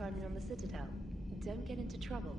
time you're on the Citadel. Don't get into trouble.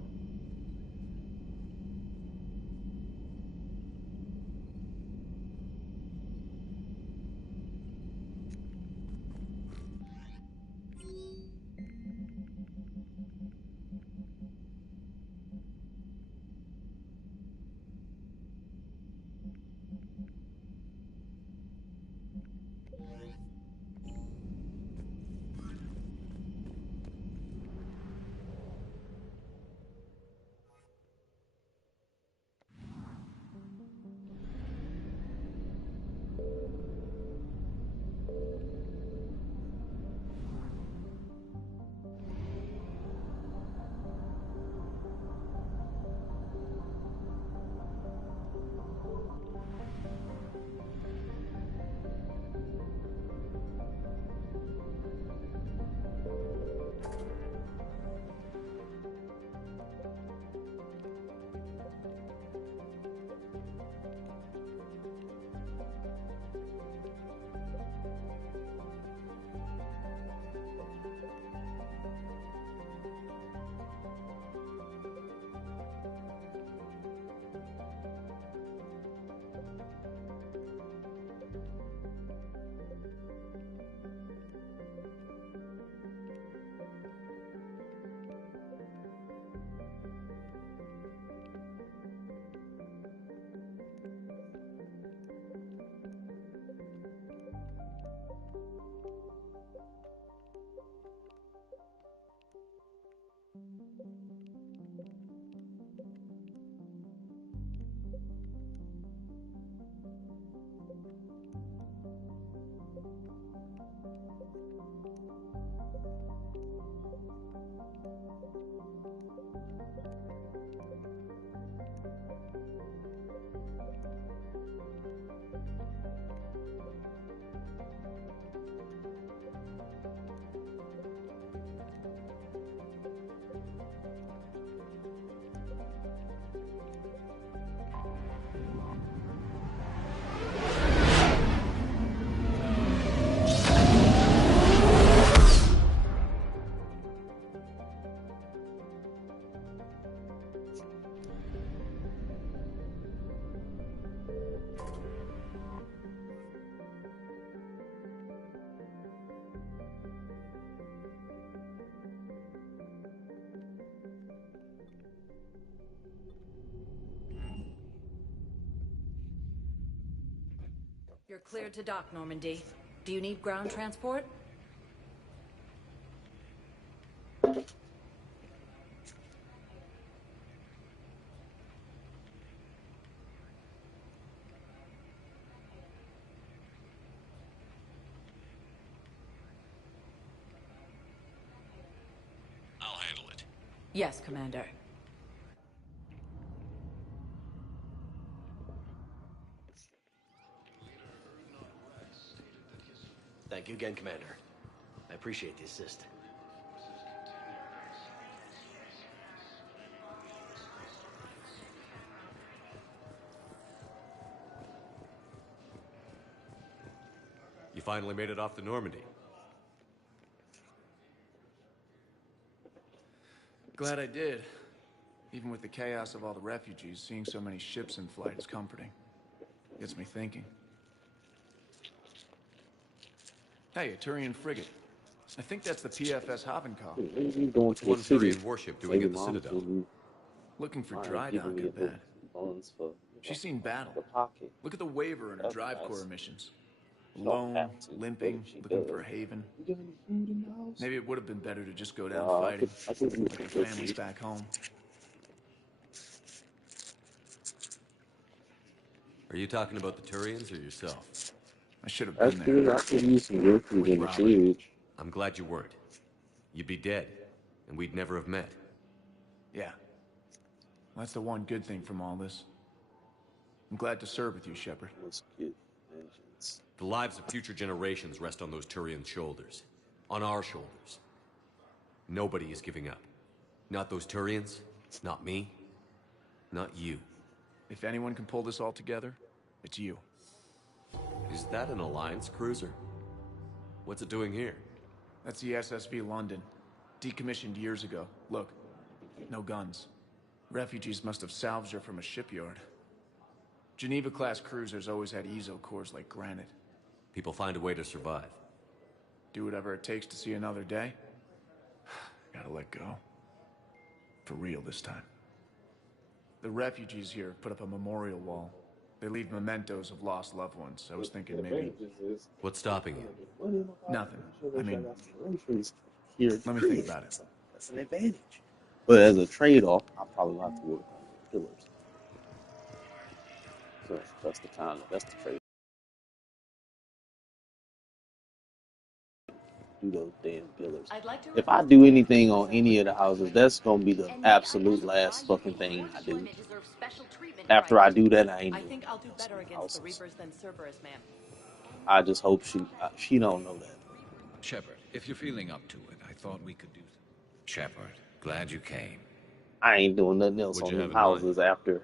You're cleared to dock, Normandy. Do you need ground transport? I'll handle it. Yes, Commander. Thank you again, Commander. I appreciate the assist. You finally made it off the Normandy. Glad I did. Even with the chaos of all the refugees, seeing so many ships in flight is comforting. Gets me thinking. Hey, a Turian frigate. I think that's the PFS Havenkal. You going What's to the one city? Turian warship doing at the Mom Citadel? told me, Looking for "Alright, dry giving dock, me I a little bet. bonus for She's seen battle. the pocket. Look at the waiver in her That's drive nice. corps missions. She don't Alone, have to, limping, but if she looking for a does. haven. You got any food in the house? Maybe it would have been better to just go down I fighting. could Like her family's back home. Are you talking about the Turians or yourself? I should have been Actually, there. I could use some good food With in the Robert. fridge. I'm glad you weren't. You'd be dead, and we'd never have met. Yeah. That's the one good thing from all this. I'm glad to serve with you, Shepard. Let's get vengeance. The lives of future generations rest on those Turian shoulders. On our shoulders. Nobody is giving up. Not those Turians, not me, not you. If anyone can pull this all together, it's you. Is that an Alliance cruiser? What's it doing here? That's the SSV London. Decommissioned years ago. Look, no guns. Refugees must have salvaged her from a shipyard. Geneva-class cruisers always had ezo cores like granite. People find a way to survive. Do whatever it takes to see another day. Gotta let go. For real this time. The refugees here put up a memorial wall. They leave mementos of lost loved ones. I was thinking maybe... What's stopping you? Nothing. I mean, here, let me think about it. That's an advantage. But as a trade-off, I probably have to work on the pillars. So that's the trade. Do those damn pillars. If I do anything on any of the houses, that's gonna be the absolute last fucking thing I do. After I do that, I ain't I doing think I'll do better nothing against the else. Reapers than Cerberus, ma'am. I just hope she don't know that. Shepard, if you're feeling up to it, I thought we could do something. Shepard, glad you came. I ain't doing nothing else What'd on you them have in mind? houses after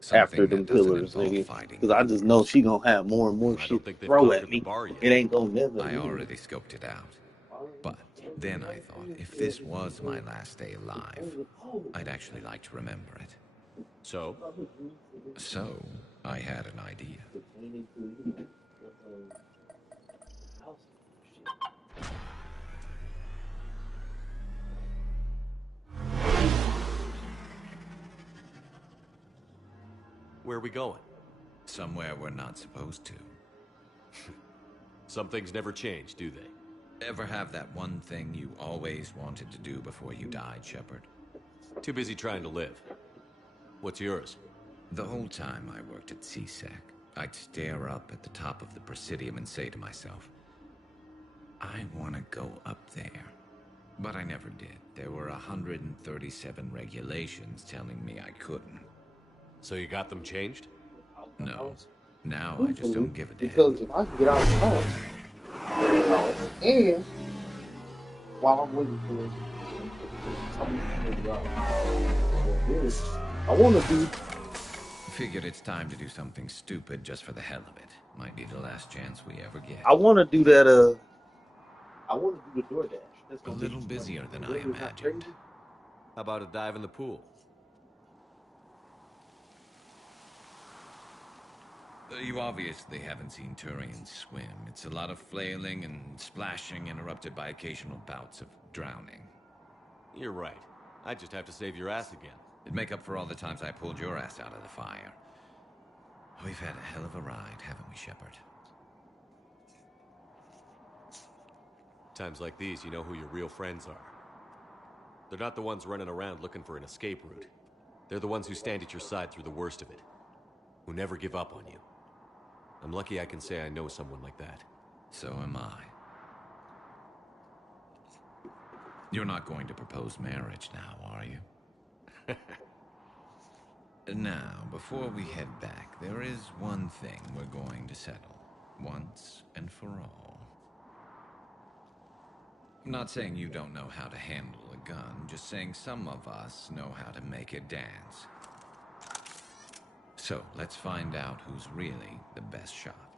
Something them that doesn't pillars, involve nigga. fighting. Because I just know she gonna have more and more I shit don't to think they've throw conquered at the me. bar yet. It ain't gonna never. I leave. already scoped it out. But then I thought, if this was my last day alive, I'd actually like to remember it. So? So, I had an idea. Where are we going? Somewhere we're not supposed to. Some things never change, do they? Ever have that one thing you always wanted to do before you died, Shepard? Too busy trying to live. What's yours? The whole time I worked at CSEC, I'd stare up at the top of the Presidium and say to myself, I want to go up there. But I never did. There were 137 regulations telling me I couldn't. So you got them changed? No. Now I just don't give a damn. Because if I can get out of the house, and while I'm waiting for I want to do. Figured it's time to do something stupid just for the hell of it. Might be the last chance we ever get. I want to do that. I want to do the DoorDash. That's A gonna little be busier than I really not imagined. crazy. How about a dive in the pool? You obviously haven't seen Turians swim. It's a lot of flailing and splashing, interrupted by occasional bouts of drowning. You're right. I just have to save your ass again. It'd make up for all the times I pulled your ass out of the fire. We've had a hell of a ride, haven't we, Shepard? Times like these, you know who your real friends are. They're not the ones running around looking for an escape route. They're the ones who stand at your side through the worst of it. Who never give up on you. I'm lucky I can say I know someone like that. So am I. You're not going to propose marriage now, are you? Now, before we head back, there is one thing we're going to settle. Once and for all. I'm not saying you don't know how to handle a gun, just saying some of us know how to make it dance. So, let's find out who's really the best shot.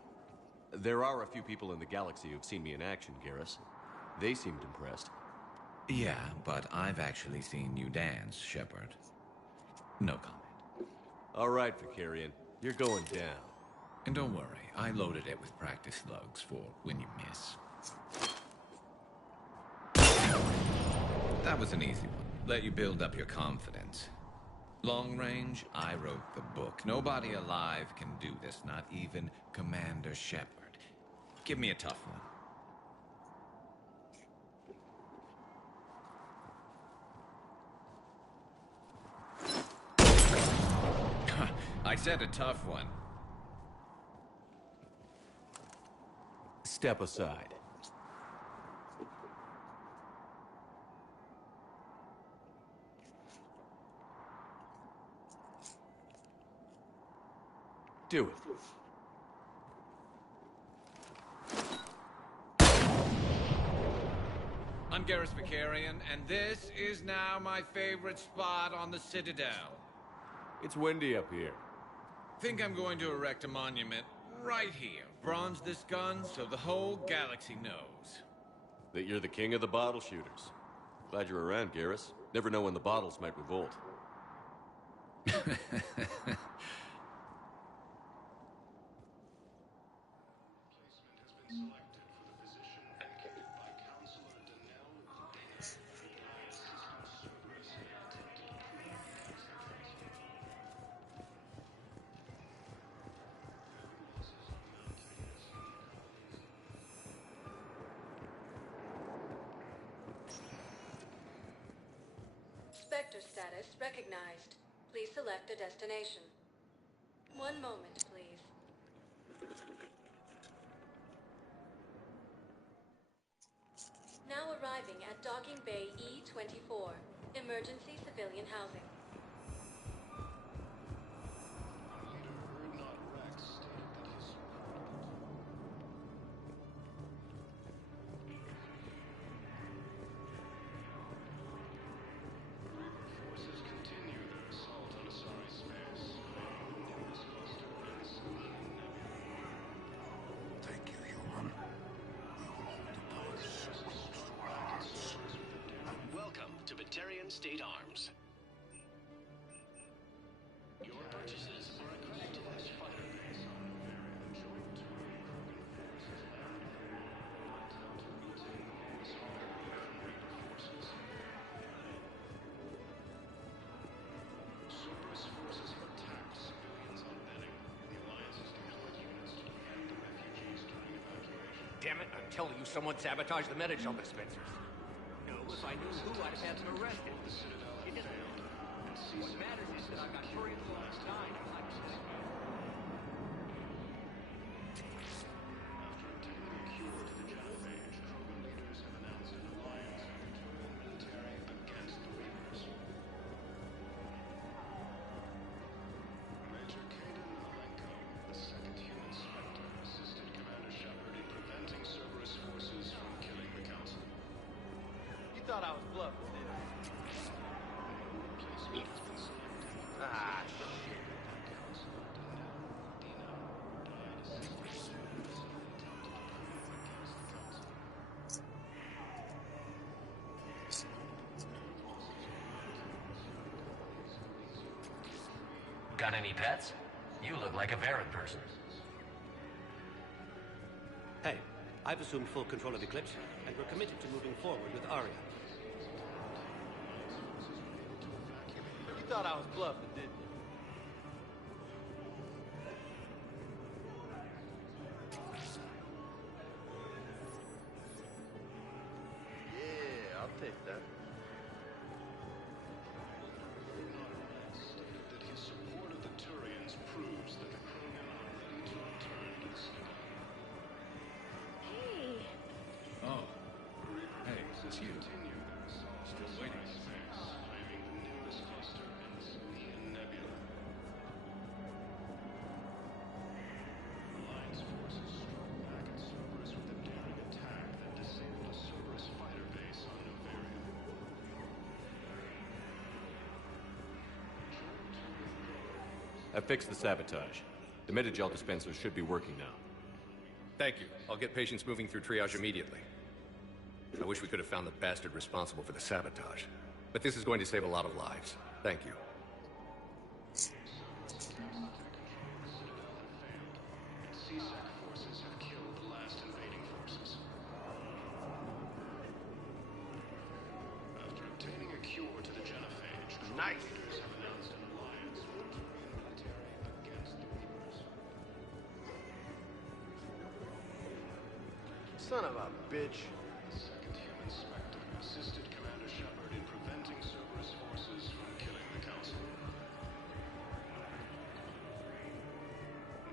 There are a few people in the galaxy who've seen me in action, Garrus. They seemed impressed. Yeah, but I've actually seen you dance, Shepard. No comment. All right, Vicarian. You're going down. And don't worry, I loaded it with practice slugs for when you miss. That was an easy one. Let you build up your confidence. Long range, I wrote the book. Nobody alive can do this, not even Commander Shepard. Give me a tough one. I said a tough one. Step aside. Do it. I'm Garrus Vicarian, and this is now my favorite spot on the Citadel. It's windy up here. Think I'm going to erect a monument right here. Bronze this gun so the whole galaxy knows. That you're the king of the bottle shooters. Glad you're around, Garrus. Never know when the bottles might revolt. Spectre status recognized. Please select a destination. One moment, please. Now arriving at Docking Bay E-24, emergency civilian housing. State Arms. Your purchases are accredited to this fighter base on Bavaria, joint to Cerberus forces have attacked civilians on Benning. The Alliance has deployed units to defend the refugees during evacuation. Damn it, I'm telling you, someone sabotaged the Medical dispensers. No, if I knew who, I'd have had them arrested. What matters is that I've got three of the last 9. After obtaining a cure to the genophage, Krogan leaders have announced an alliance with the Turian military against the Reapers. Major Kaden Malenko, the second human Spectre, assisted Commander Shepard in preventing Cerberus forces from killing the Council. You thought I was bluffing, didn't you? Ah, shit. Got any pets? You look like a Varren person. Hey, I've assumed full control of Eclipse, and we're committed to moving forward with Aria. You thought I was bluffing, didn't you? Yeah, I'll take that. Stated that his support of the Turians proves that the Krogan are ready to return to the city. Hey! Oh. Hey, it's you. Continue their assault Still waiting. space, claiming the Nimbus cluster and the Sylvian Nebula. Alliance forces struck back at Cerberus with a daring attack that disabled a Cerberus fighter base on Novaria. I fixed the sabotage. The Medigel dispensers should be working now. Thank you. I'll get patients moving through triage immediately. I wish we could have found the bastard responsible for the sabotage. But this is going to save a lot of lives. Thank you. CSEC forces have killed the last invading forces. After obtaining a cure to the genophage, Nice. leaders have announced an alliance with the Turian military against the Reapers. Son of a bitch. The second human Spectre assisted Commander Shepard in preventing Cerberus forces from killing the Council.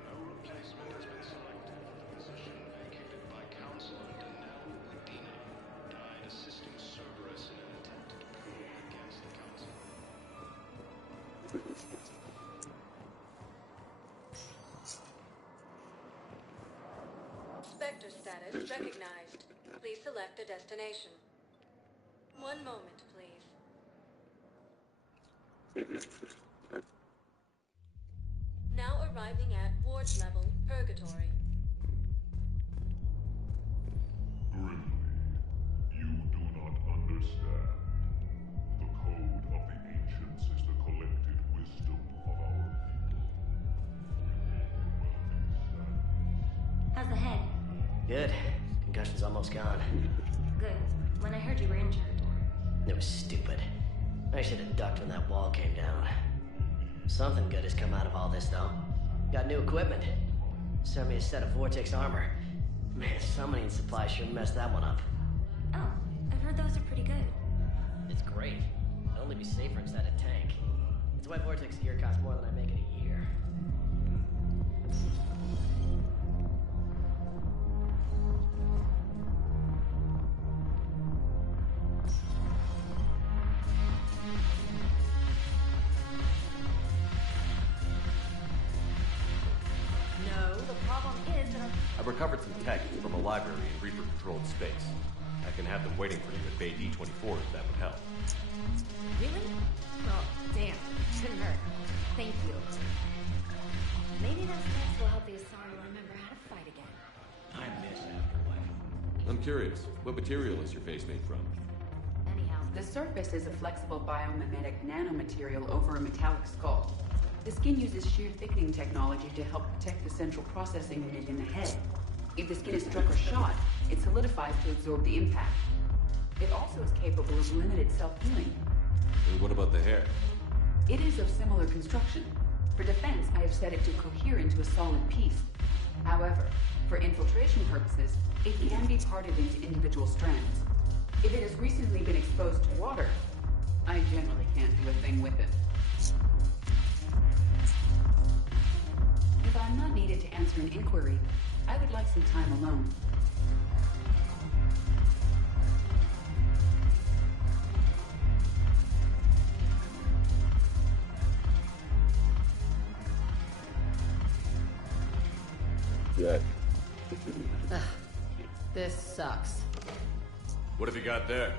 No replacement has been selected for the position vacated by Counselor Danelle Udina, who died assisting Cerberus in an attempted coup against the Council. Spectre status recognized. Please select a destination. One moment, please. Now arriving at ward level purgatory. Brindley, you do not understand. the head? Good. Concussion's almost gone. Good. When I heard you were injured. It was stupid. I should have ducked when that wall came down. Something good has come out of all this, though. Got new equipment. Sent me a set of Vortex armor. Man, somebody in supply sure messed that one up. Oh, I've heard those are pretty good. It's great. It'll only be safer inside a tank. That's why Vortex gear costs more than I make in a year. No, the problem is that I've recovered some tech from a library in Reaper-controlled space. I can have them waiting for you at Bay D-24 if that would help. Really? Oh, damn. Couldn't hurt. Thank you. Maybe those tests will help the Asari remember how to fight again. I miss Afterlife. I'm curious, what material is your face made from? Anyhow, The surface is a flexible biomimetic nanomaterial over a metallic skull. The skin uses shear thickening technology to help protect the central processing unit in the head. If the skin is struck or shot, it solidifies to absorb the impact. It also is capable of limited self-healing. And what about the hair? It is of similar construction. For defense, I have set it to cohere into a solid piece. However, for infiltration purposes, it can be parted into individual strands. If it has recently been exposed to water, I generally can't do a thing with it. If I'm not needed to answer an inquiry, I would like some time alone. Yeah. This sucks. What have you got there?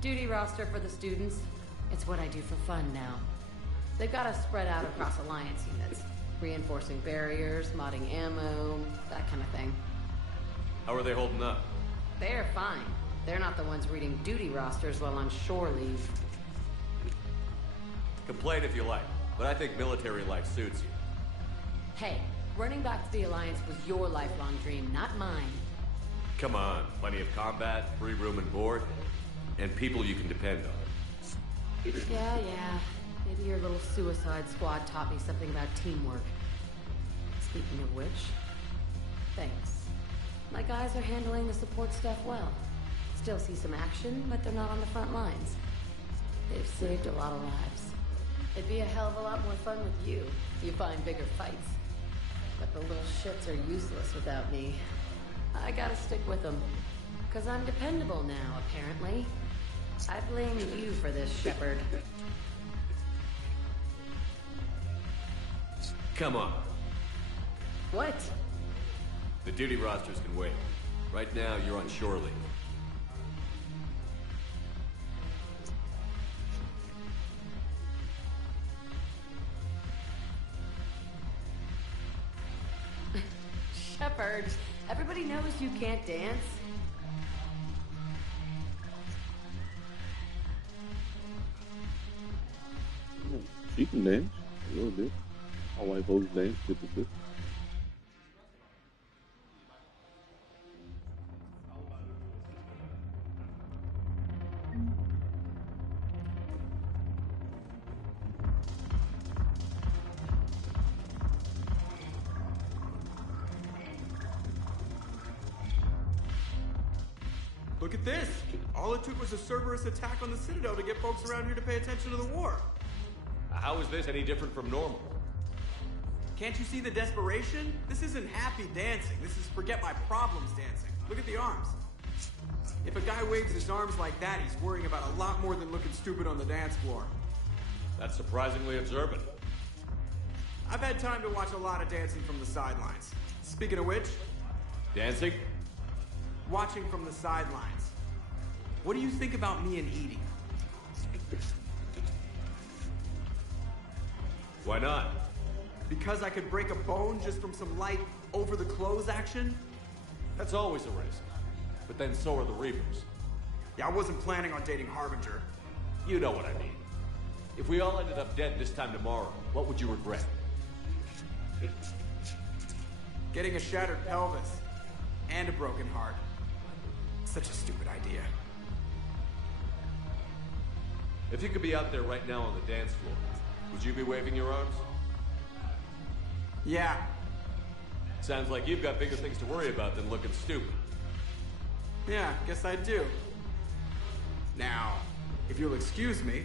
Duty roster for the students. It's what I do for fun now. They've got us spread out across Alliance units. Reinforcing barriers, modding ammo, that kind of thing. How are they holding up? They're fine. They're not the ones reading duty rosters while on shore leave. Complain if you like, but I think military life suits you. Hey, running back to the Alliance was your lifelong dream, not mine. Come on, plenty of combat, free room and board, and people you can depend on. Yeah. Maybe your little suicide squad taught me something about teamwork. Speaking of which, thanks. My guys are handling the support stuff well. Still see some action, but they're not on the front lines. They've saved a lot of lives. It'd be a hell of a lot more fun with you if you find bigger fights. But the little shits are useless without me. I gotta stick with them. 'Cause I'm dependable now, apparently. I blame you for this, Shepard. Come on. What? The duty rosters can wait. Right now, you're on shore leave. Shepard, everybody knows you can't dance. She can dance a little bit. All white folks dance typically. Look at this! All it took was a Cerberus attack on the Citadel to get folks around here to pay attention to the war. How is this any different from normal? Can't you see the desperation? This isn't happy dancing. This is forget my problems dancing. Look at the arms. If a guy waves his arms like that, he's worrying about a lot more than looking stupid on the dance floor. That's surprisingly observant. I've had time to watch a lot of dancing from the sidelines. Speaking of which... Dancing? Watching from the sidelines. What do you think about me and Edie? Why not? Because I could break a bone just from some light over-the-clothes action? That's always a risk. But then so are the Reapers. Yeah, I wasn't planning on dating Harbinger. You know what I mean. If we all ended up dead this time tomorrow, what would you regret? Getting a shattered pelvis. And a broken heart. Such a stupid idea. If you could be out there right now on the dance floor, would you be waving your arms? Yeah. Sounds like you've got bigger things to worry about than looking stupid. Yeah, guess I do. Now, if you'll excuse me.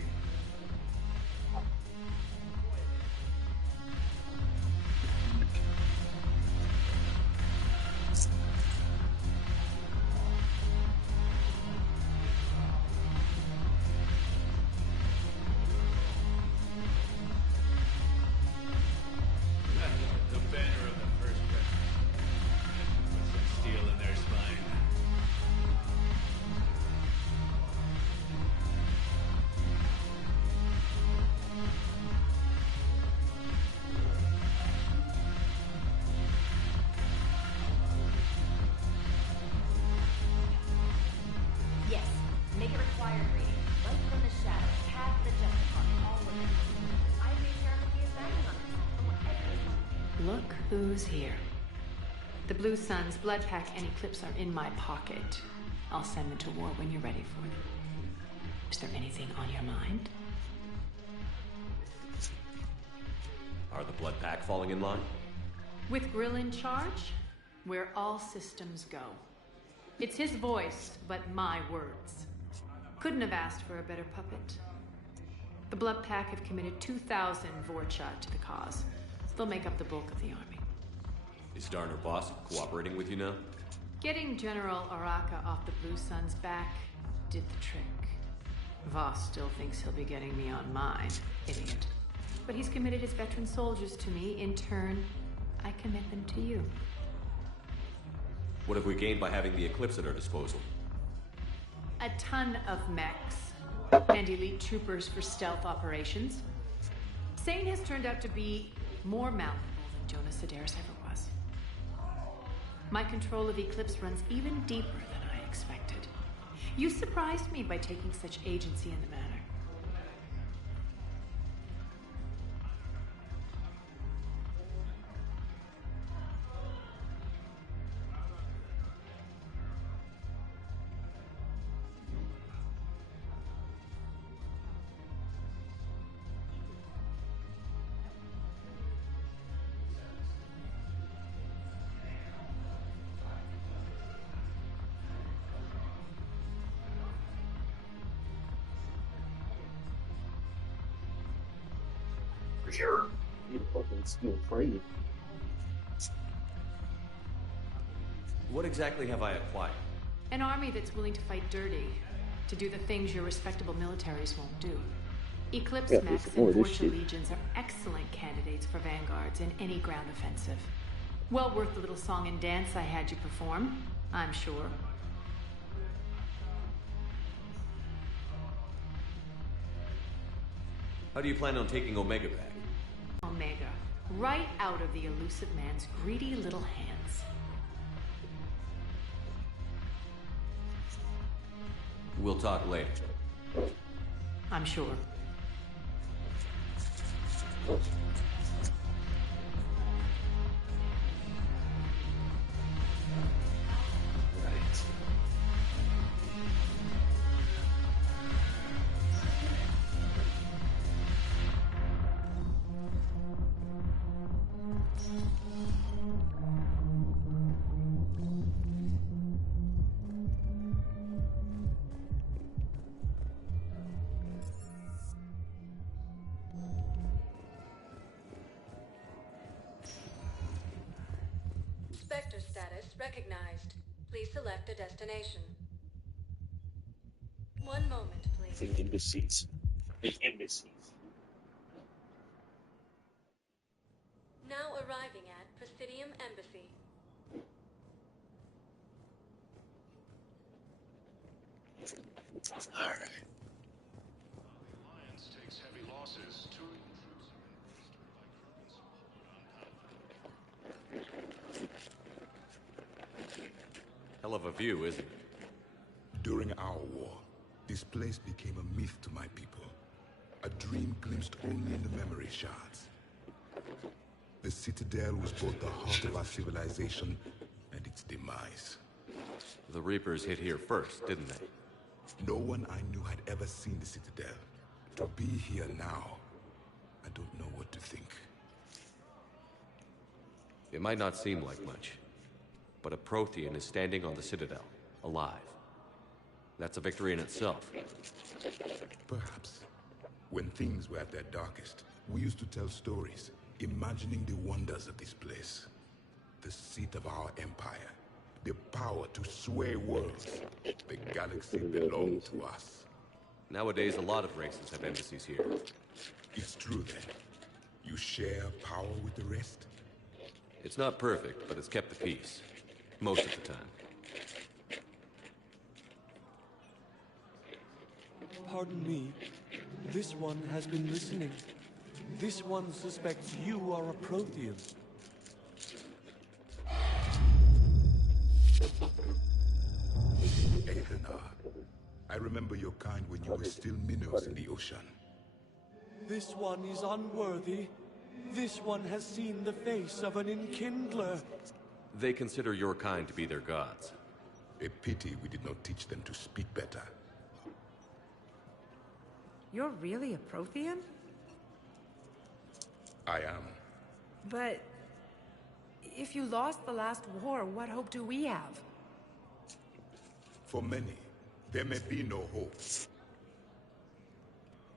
The banner of the first regiment. Put some steel in their spine. Yes, make it required reading. Right from the shadows, past the Justice, all of it. I made sure everybody is banging on it. From whatever is on. Look who's here. The Blue Suns, Blood Pack, and Eclipse are in my pocket. I'll send them to war when you're ready for them. Is there anything on your mind? Are the Blood Pack falling in line? With Grill in charge, where all systems go. It's his voice, but my words. Couldn't have asked for a better puppet. The Blood Pack have committed 2,000 Vorcha to the cause. They'll make up the bulk of the army. Is Darner Boss cooperating with you now? Getting General Araka off the Blue Suns' back did the trick. Voss still thinks he'll be getting me on mine. Idiot. But he's committed his veteran soldiers to me. In turn, I commit them to you. What have we gained by having the Eclipse at our disposal? A ton of mechs and elite troopers for stealth operations. Sane has turned out to be more malleable than Jonas Sedaris ever was. My control of Eclipse runs even deeper than I expected. You surprised me by taking such agency in the matter. You're fucking still afraid. What exactly have I acquired? An army that's willing to fight dirty, to do the things your respectable militaries won't do. Eclipse mechs and Vorcha legions are excellent candidates for vanguards in any ground offensive. Well worth the little song and dance I had you perform, I'm sure. How do you plan on taking Omega back? Omega, right out of the elusive man's greedy little hands. We'll talk later. I'm sure. Spectre status recognized. Please select a destination. One moment, please. The embassies. The embassies. Now arriving at Presidium Embassy. All right. The Alliance takes heavy losses. Two troops are being destroyed by Hell of a view, isn't it? During our war, this place became a myth to my people. A dream glimpsed only in the memory shards. The Citadel was both the heart of our civilization and its demise. The Reapers hit here first, didn't they? No one I knew had ever seen the Citadel. To be here now, I don't know what to think. It might not seem like much, but a Prothean is standing on the Citadel, alive. That's a victory in itself. Perhaps. When things were at their darkest, we used to tell stories, imagining the wonders of this place. The seat of our empire. The power to sway worlds. The galaxy belonged to us. Nowadays, a lot of races have embassies here. It's true then. You share power with the rest? It's not perfect, but it's kept the peace. Most of the time. Pardon me. This one has been listening. This one suspects you are a Prothean. Ehana, I remember your kind when you were still minnows in the ocean. This one is unworthy. This one has seen the face of an enkindler. They consider your kind to be their gods. A pity we did not teach them to speak better. You're really a Prothean? I am. But if you lost the last war, what hope do we have? For many, there may be no hope.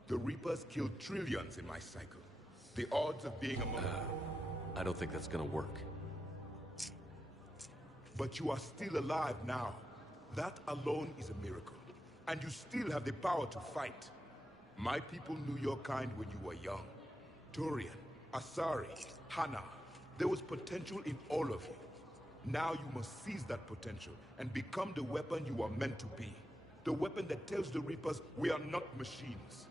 The Reapers killed trillions in my cycle. The odds of being among them. I don't think that's gonna work. But you are still alive now. That alone is a miracle. And you still have the power to fight. My people knew your kind when you were young. Turian, Asari, Hana. There was potential in all of you. Now you must seize that potential and become the weapon you are meant to be. The weapon that tells the Reapers we are not machines.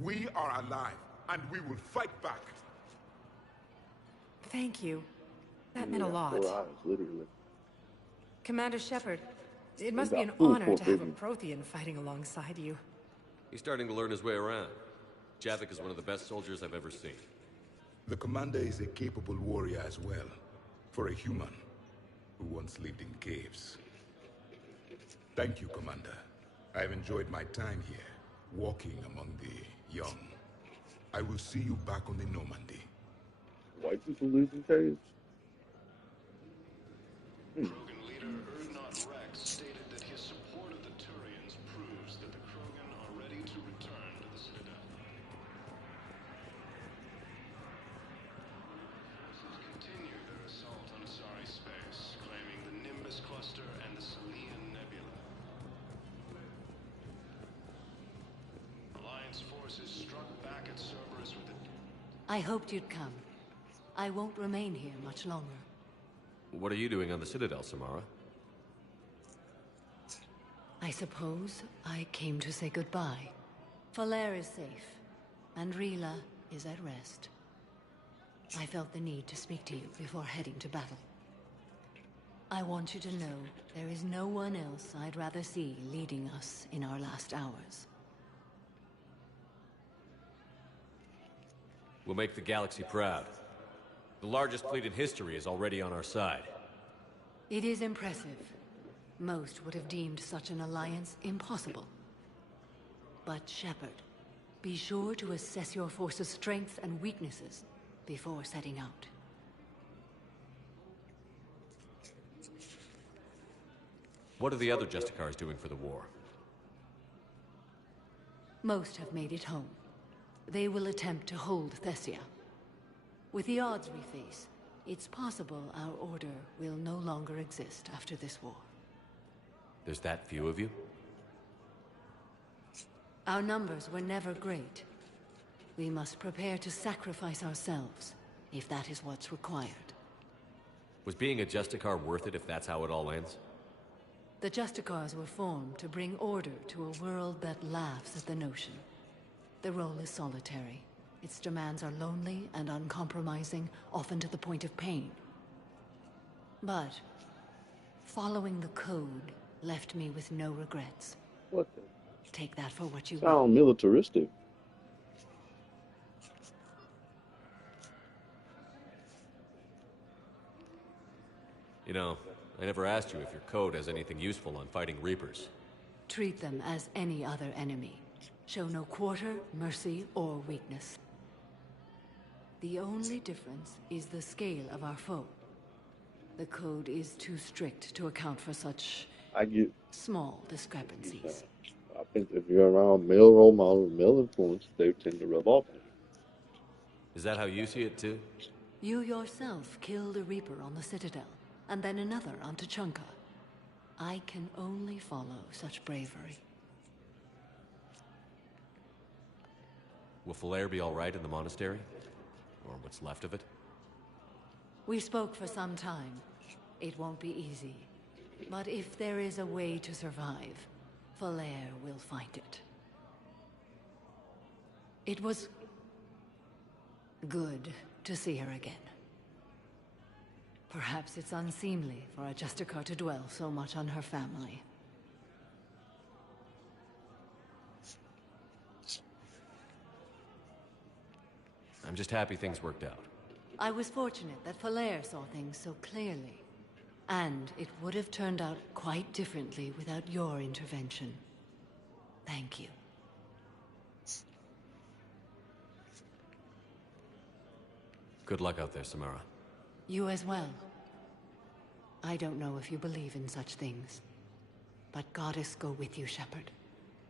We are alive, and we will fight back. Thank you. That meant a lot. Literally. Commander Shepard, it must be an honor to have a Prothean fighting alongside you. He's starting to learn his way around. Javik is one of the best soldiers I've ever seen. The commander is a capable warrior as well, for a human who once lived in caves. Thank you, Commander. I've enjoyed my time here, walking among the young. I will see you back on the Normandy. White people live in caves? Krogan leader Erdnot Rex stated that his support of the Turians proves that the Krogan are ready to return to the Citadel. Forces continue their assault on Asari space, claiming the Nimbus cluster and the Salian Nebula. Alliance forces struck back at Cerberus with a... I hoped you'd come. I won't remain here much longer. What are you doing on the Citadel, Samara? I suppose I came to say goodbye. Falair is safe, and Rila is at rest. I felt the need to speak to you before heading to battle. I want you to know there is no one else I'd rather see leading us in our last hours. We'll make the galaxy proud. The largest fleet in history is already on our side. It is impressive. Most would have deemed such an alliance impossible. But Shepard, be sure to assess your force's strengths and weaknesses before setting out. What are the other Justicars doing for the war? Most have made it home. They will attempt to hold Thessia. With the odds we face, it's possible our order will no longer exist after this war. There's that few of you? Our numbers were never great. We must prepare to sacrifice ourselves, if that is what's required. Was being a Justicar worth it if that's how it all ends? The Justicars were formed to bring order to a world that laughs at the notion. The role is solitary. Its demands are lonely and uncompromising, often to the point of pain. But following the code left me with no regrets. What the? Take that for what you will. Sound militaristic. You know, I never asked you if your code has anything useful on fighting Reapers. Treat them as any other enemy. Show no quarter, mercy, or weakness. The only difference is the scale of our foe. The code is too strict to account for such small discrepancies. I think if you're around male role models, male influence, they tend to rub off. Is that how you see it too? You yourself killed a Reaper on the Citadel, and then another on Tuchanka. I can only follow such bravery. Will Falair be all right in the monastery? Or what's left of it? We spoke for some time. It won't be easy. But if there is a way to survive, Falair will find it. It was good to see her again. Perhaps it's unseemly for a Justicar to dwell so much on her family. I'm just happy things worked out. I was fortunate that Falair saw things so clearly. And it would have turned out quite differently without your intervention. Thank you. Good luck out there, Samara. You as well. I don't know if you believe in such things, but Goddess go with you, Shepard.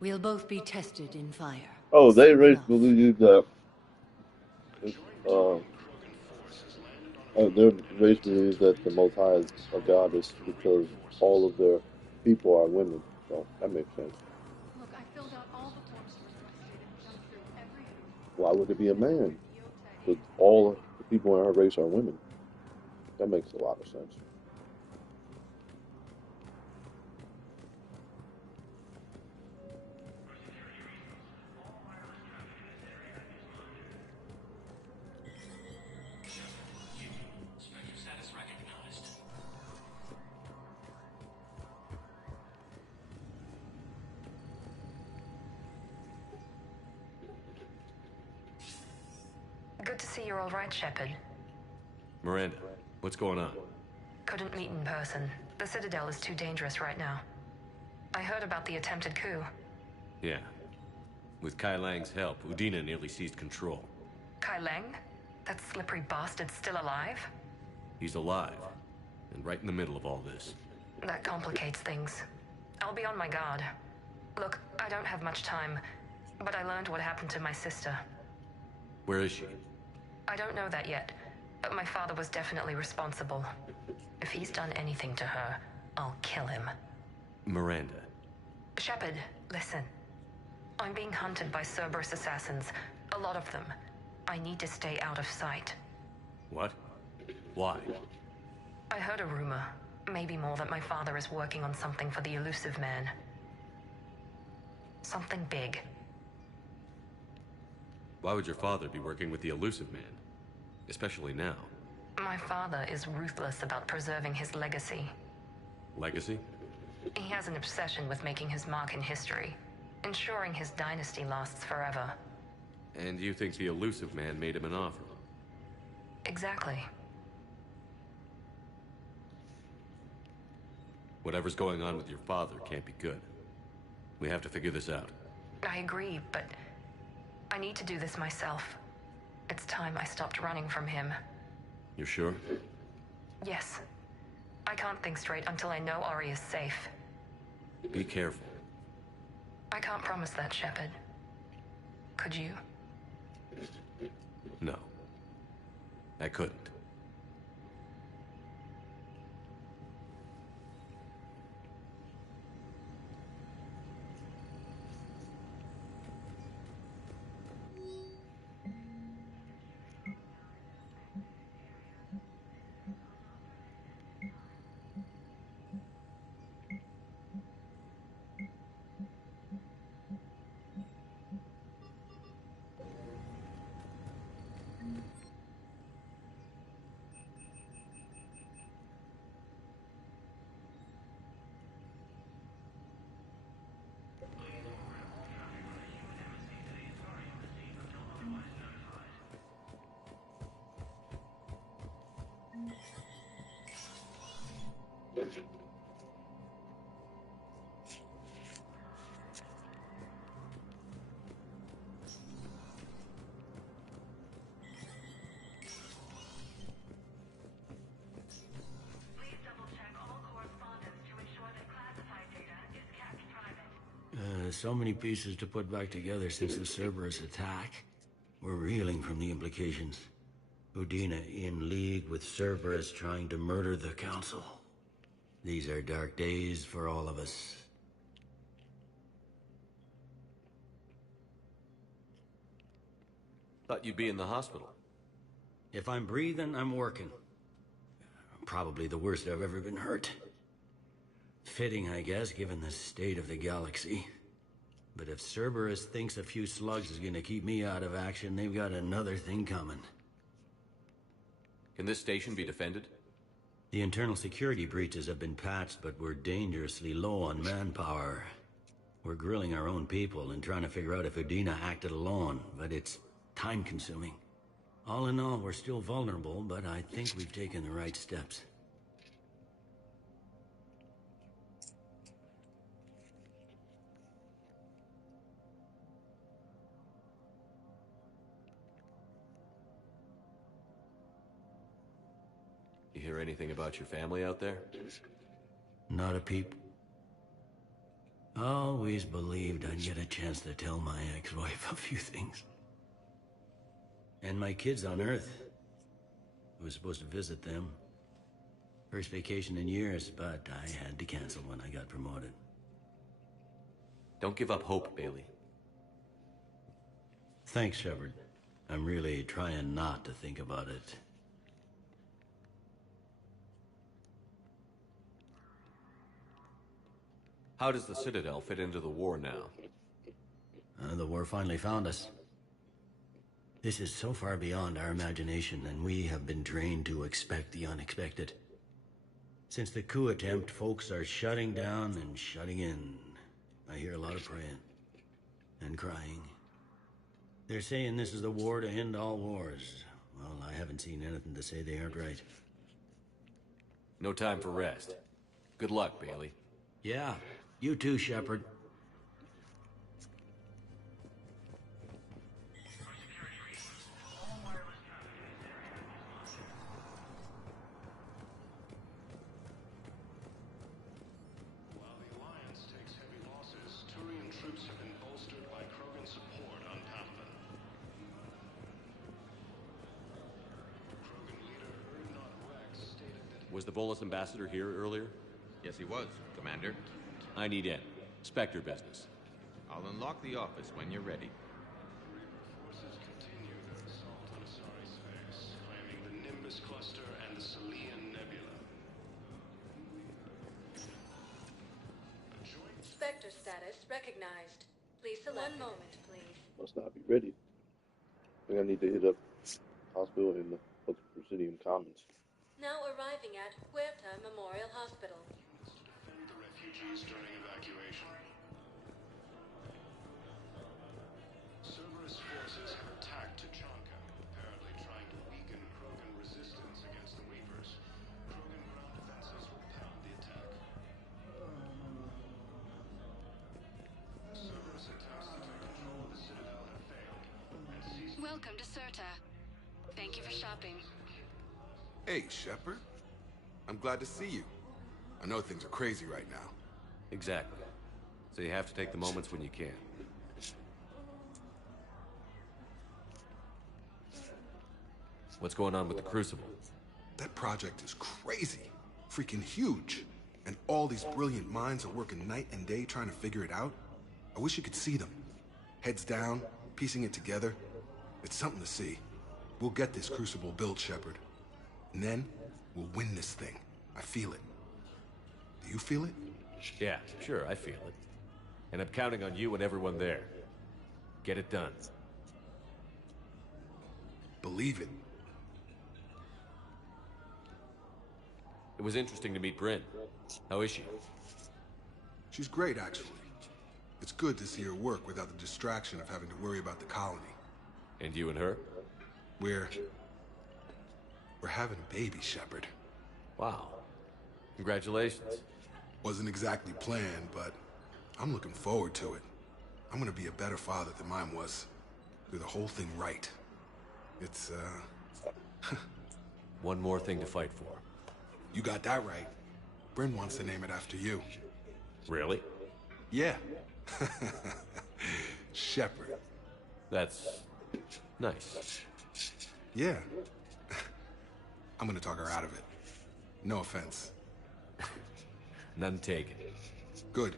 We'll both be tested in fire. Oh, they raised believe that their race believes that the Most High is a goddess because all of their people are women. So that makes sense. Look, I filled out all the forms you requested and jumped through every hoop. Why would it be a man? Because all the people in our race are women. That makes a lot of sense. Good to see you're all right, Shepard. Miranda, what's going on? Couldn't meet in person. The Citadel is too dangerous right now. I heard about the attempted coup. Yeah. With Kai Lang's help, Udina nearly seized control. Kai Lang? That slippery bastard's still alive? He's alive, and right in the middle of all this. That complicates things. I'll be on my guard. Look, I don't have much time, but I learned what happened to my sister. Where is she? I don't know that yet, but my father was definitely responsible. If he's done anything to her, I'll kill him. Miranda. Shepard, listen. I'm being hunted by Cerberus assassins. A lot of them. I need to stay out of sight. What? Why? I heard a rumor, maybe more, that my father is working on something for the Elusive Man. Something big. Why would your father be working with the Elusive Man? Especially now. My father is ruthless about preserving his legacy. Legacy? He has an obsession with making his mark in history, ensuring his dynasty lasts forever. And you think the Elusive Man made him an offer? Exactly. Whatever's going on with your father can't be good. We have to figure this out. I agree, but I need to do this myself. It's time I stopped running from him. You're sure? Yes. I can't think straight until I know Ori is safe. Be careful. I can't promise that, Shepard. Could you? No. I couldn't. With so many pieces to put back together since the Cerberus attack, we're reeling from the implications. Udina in league with Cerberus trying to murder the Council. These are dark days for all of us. Thought you'd be in the hospital. If I'm breathing, I'm working. Probably the worst I've ever been hurt. Fitting, I guess, given the state of the galaxy. But if Cerberus thinks a few slugs is gonna keep me out of action, they've got another thing coming. Can this station be defended? The internal security breaches have been patched, but we're dangerously low on manpower. We're grilling our own people and trying to figure out if Udina acted alone, but it's time-consuming. All in all, we're still vulnerable, but I think we've taken the right steps. You hear anything about your family out there? Not a peep. Always believed I'd get a chance to tell my ex-wife a few things. And my kids on Earth. I was supposed to visit them. First vacation in years, but I had to cancel when I got promoted. Don't give up hope, Bailey. Thanks, Shepard. I'm really trying not to think about it. How does the Citadel fit into the war now? The war finally found us. This is so far beyond our imagination, and we have been trained to expect the unexpected. Since the coup attempt, folks are shutting down and shutting in. I hear a lot of praying and crying. They're saying this is the war to end all wars. Well, I haven't seen anything to say they aren't right. No time for rest. Good luck, Bailey. Yeah, you too, Shepard. While the Alliance takes heavy losses, Turian troops have been bolstered by Krogan support on Palaven. Krogan leader Erdnot Rex stated that Was the Volus ambassador here earlier? Yes, he was, Commander. I need in. Spectre business. I'll unlock the office when you're ready. Reaper forces continue their assault on Asari space, claiming the Nimbus cluster and the Salian Nebula. Spectre status recognized. Please select. One moment, please. Must not be ready. I think I need to hit up hospital in the Presidium Commons. Now arriving at Huerta Memorial Hospital. Defend the refugees during evacuation. Cerberus forces have attacked Tuchanka, apparently trying to weaken Krogan resistance against the Reapers. Krogan ground defenses will pound the attack. Cerberus attempts to take control of the Citadel have failed, and cease. Welcome to Serta. Thank you for shopping. Hey, Shepard. I'm glad to see you. I know things are crazy right now. Exactly. So you have to take the moments when you can. What's going on with the Crucible? That project is crazy. Freaking huge. And all these brilliant minds are working night and day trying to figure it out. I wish you could see them. Heads down, piecing it together. It's something to see. We'll get this Crucible built, Shepard. And then, we'll win this thing. I feel it. Do you feel it? Yeah, sure, I feel it. And I'm counting on you and everyone there. Get it done. Believe it. It was interesting to meet Bryn. How is she? She's great, actually. It's good to see her work without the distraction of having to worry about the colony. And you and her? We're having a baby, Shepard. Wow. Congratulations. Wasn't exactly planned, but I'm looking forward to it. I'm gonna be a better father than mine was. Do the whole thing right. It's, One more thing to fight for. You got that right. Bryn wants to name it after you. Really? Yeah. Shepard. That's nice. Yeah. I'm gonna talk her out of it. No offense. None taken. Good.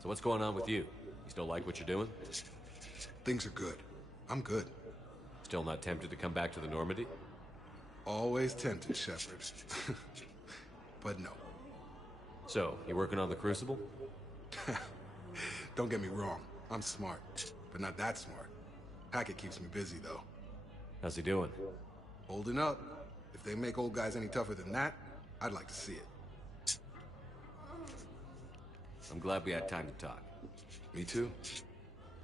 So what's going on with you? You still like what you're doing? Things are good. I'm good. Still not tempted to come back to the Normandy? Always tempted, Shepard. But no. So, you working on the Crucible? Don't get me wrong. I'm smart, but not that smart. Hackett keeps me busy, though. How's he doing? Holding up. If they make old guys any tougher than that, I'd like to see it. I'm glad we had time to talk. Me too.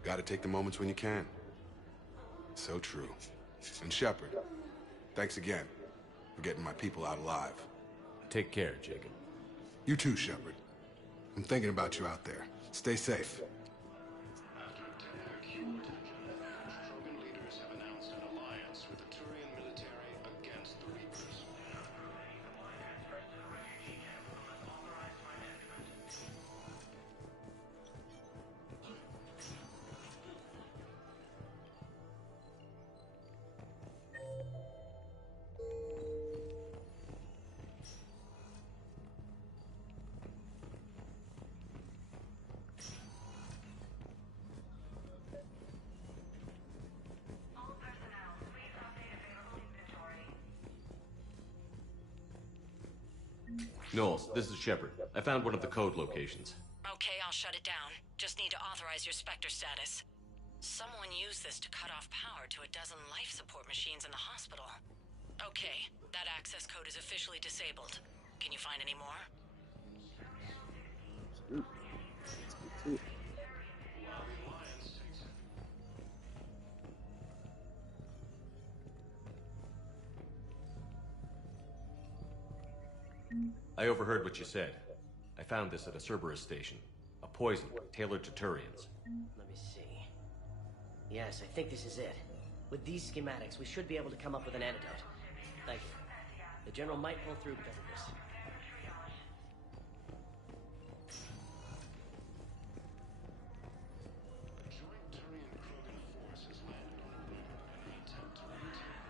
Gotta take the moments when you can. So true. And Shepard, thanks again for getting my people out alive. Take care, Jacob. You too, Shepard. I'm thinking about you out there. Stay safe. After obtaining a Q attention, Krogan leaders have announced an alliance with the Turian military against the Reapers. Knowles, this is Shepard. I found one of the code locations. Okay, I'll shut it down. Just need to authorize your Spectre status. Someone used this to cut off power to a dozen life support machines in the hospital. Okay, that access code is officially disabled. Can you find any more? I overheard what you said. I found this at a Cerberus station. A poison tailored to Turians. Let me see. Yes, I think this is it. With these schematics, we should be able to come up with an antidote. Thank you. The General might pull through because of this. A joint Turian-Krogan force has landed on the river in an attempt to retake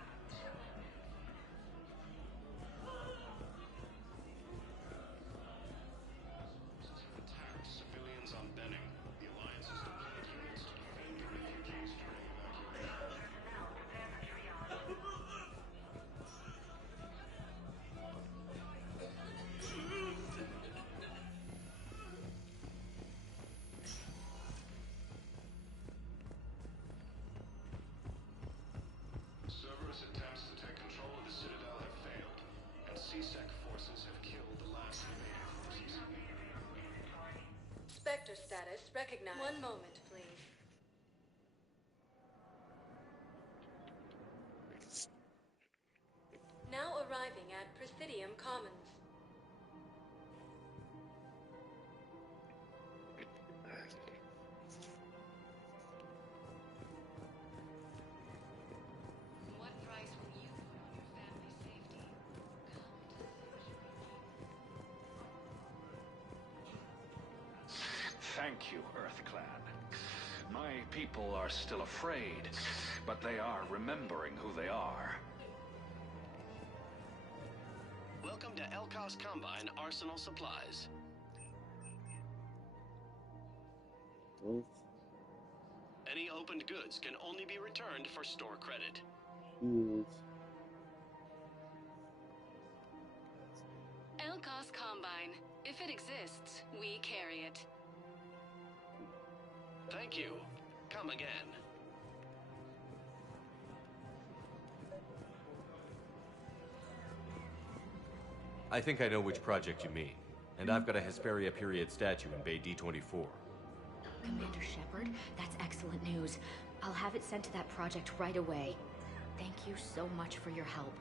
attacked civilians on Benning. The Alliance has deployed units to defend the refugees during evacuation. Cerberus attempts to take control of the Citadel have failed, and CSEC forces have killed the last remaining forces. Spectre status recognized. One moment, please. Now arriving at Presidium Commons. What price will you put on your family's safety? Thank you, EarthClan. My people are still afraid, but they are remembering who they are. Welcome to Elkos Combine Arsenal Supplies. Any opened goods can only be returned for store credit. Elkos Combine. If it exists, we carry it. Thank you. Come again. I think I know which project you mean. And I've got a Hesperia period statue in Bay D24. Commander Shepard, that's excellent news. I'll have it sent to that project right away. Thank you so much for your help.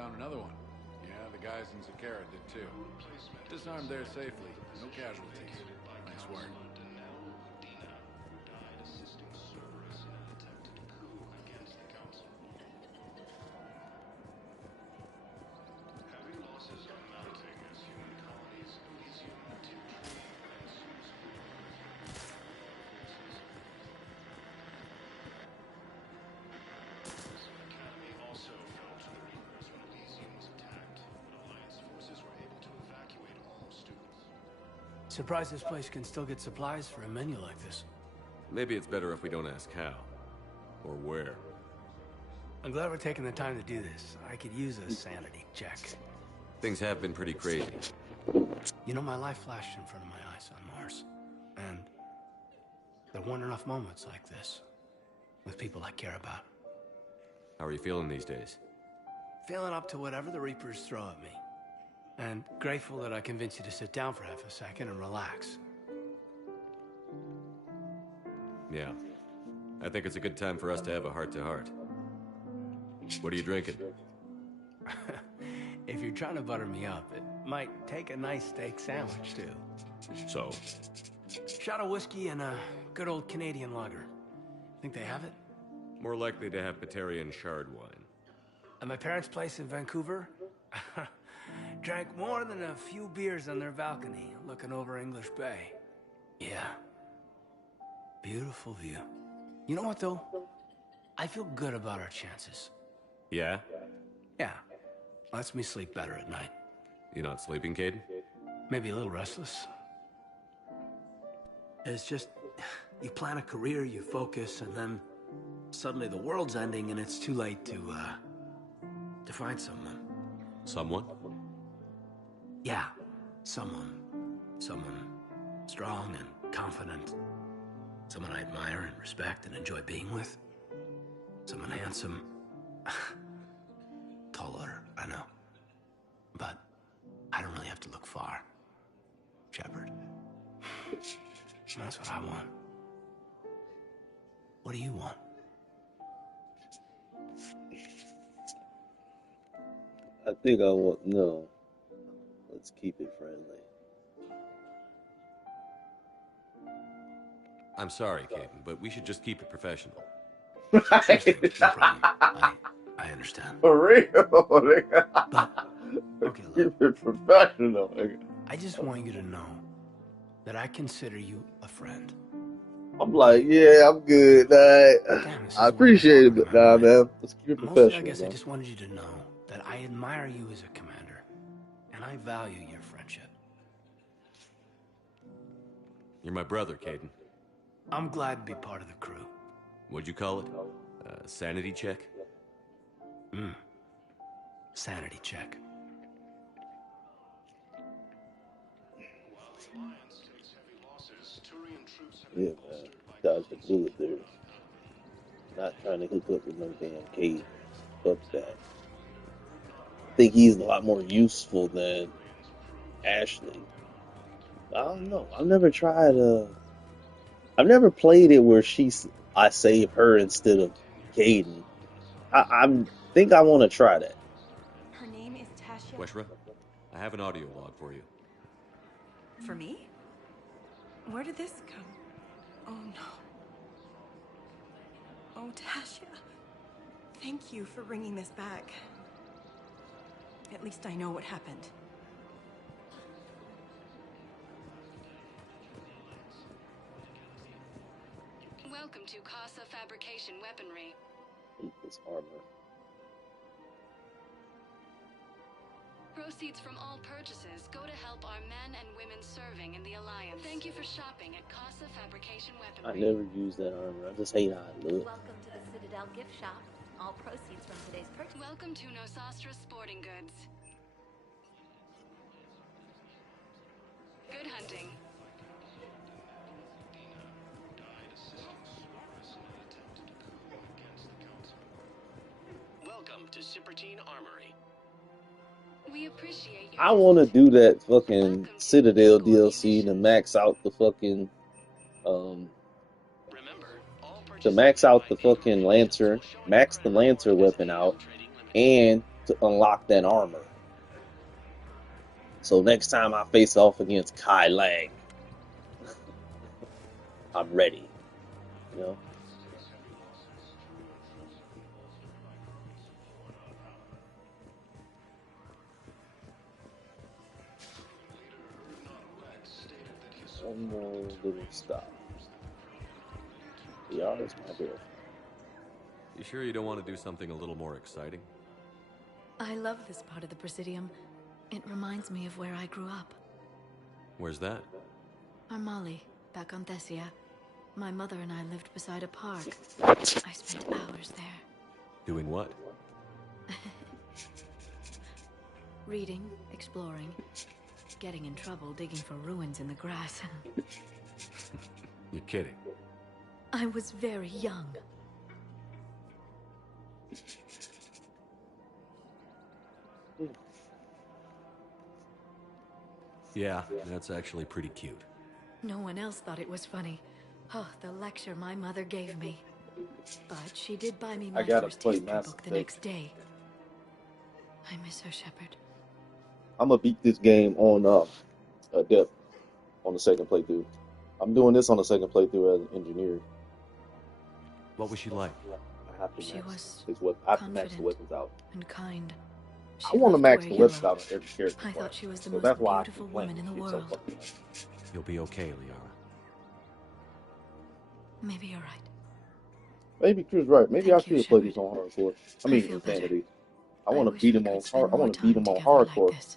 Found another one. Yeah, the guys in Zakara did too. Disarmed there safely. No casualties. Nice work. Surprised this place can still get supplies for a menu like this. Maybe it's better if we don't ask how. Or where. I'm glad we're taking the time to do this. I could use a sanity check. Things have been pretty crazy. You know, my life flashed in front of my eyes on Mars. And there weren't enough moments like this. With people I care about. How are you feeling these days? Feeling up to whatever the Reapers throw at me. And grateful that I convinced you to sit down for half a second and relax. Yeah. I think it's a good time for us to have a heart-to-heart. What are you drinking? If you're trying to butter me up, it might take a nice steak sandwich, too. So? Shot of whiskey and a good old Canadian lager. Think they have it? More likely to have Batarian shard wine. At my parents' place in Vancouver, drank more than a few beers on their balcony, looking over English Bay. Yeah. Beautiful view. You know what, though? I feel good about our chances. Yeah? Yeah. Lets me sleep better at night. You not sleeping, Caden? Maybe a little restless. It's just, you plan a career, you focus, and then suddenly the world's ending and it's too late to find someone. Someone? Yeah, someone. Someone strong and confident. Someone I admire and respect and enjoy being with. Someone handsome. Taller, I know. But I don't really have to look far. Shepard. That's what I want. What do you want? I think I want, no. Let's keep it friendly. I'm sorry, Caden, but we should just keep it professional. No problem. I understand. For real? But, okay, look. Keep it professional. I just want you to know that I consider you a friend. I'm like, yeah, I'm good. I appreciate it, but nah, man. Let's keep it professional. Mostly, I guess I just wanted you to know that I admire you as a commander, and I value your friendship. You're my brother, Caden. I'm glad to be part of the crew. What'd you call it? Sanity check? Sanity check. Yeah, man. Dodged the bullet there. Not trying to hook up with no damn Cade. Fuck that. I think he's a lot more useful than Ashley. I don't know. I've never tried. I've never played it where I save her instead of Caden. I think I want to try that. Her name is Tasha. Weshra, I have an audio log for you. For me? Where did this come? Oh no. Oh, Tasha. Thank you for bringing this back. At least I know what happened. Welcome to Casa Fabrication Weaponry. This armor. Proceeds from all purchases go to help our men and women serving in the Alliance. Thank you for shopping at Casa Fabrication Weaponry. I never used that armor. I just hate how it looks. Welcome to the Citadel gift shop. All proceeds from today's purchase. Welcome to Nosastra Sporting Goods. Good hunting. Welcome to Cipertine Armory. We appreciate your I want to do that fucking Citadel DLC to max out the fucking to max out the fucking Lancer, max the Lancer weapon out, and to unlock that armor. So next time I face off against Kai Lang, I'm ready. You know? One more little stop. The armor's my girlfriend. You sure you don't want to do something a little more exciting? I love this part of the Presidium. It reminds me of where I grew up. Where's that? Armali, back on Thessia. My mother and I lived beside a park. I spent hours there. Doing what? Reading, exploring, getting in trouble digging for ruins in the grass. You're kidding. I was very young. Yeah, that's actually pretty cute. No one else thought it was funny. Oh, the lecture my mother gave me. But she did buy me my first history book the next day. I miss her, Shepard. I'm gonna beat this game on depth on the second playthrough. I'm doing this on the second playthrough as an engineer. What was she like? I have to She was I have to max the weapons out. And kind. I want to max the weapons out on every character. I thought she was the so most that's why beautiful woman in the world. You'll be okay, Liara. Maybe you're right. Maybe Crew's right. Maybe Thank I you, should play Shepard. this on hardcore. I I mean, feel insanity. better. I want to wish beat we him on could spend hard. I more want to beat him time on together like hardcore this.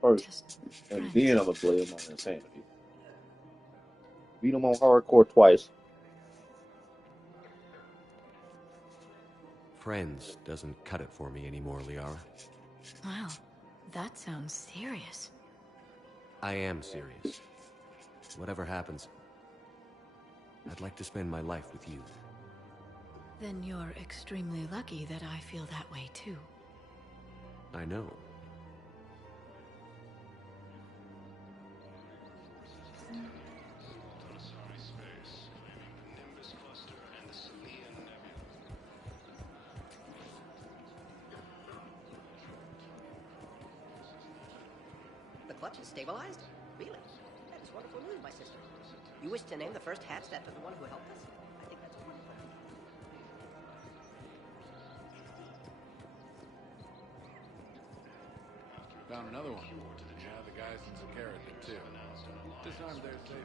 first, and then I'm gonna play him on insanity. Beat him on hardcore twice. Friends doesn't cut it for me anymore, Liara. Wow, that sounds serious. I am serious. Whatever happens, I'd like to spend my life with you. Then you're extremely lucky that I feel that way too. I know. The clutch is stabilized? Really? That is wonderful news, my sister. You wish to name the first hatch after the one who helped us? I think that's wonderful. Found another one. Yeah, the guys in Zakara did too. Disarmed their safe.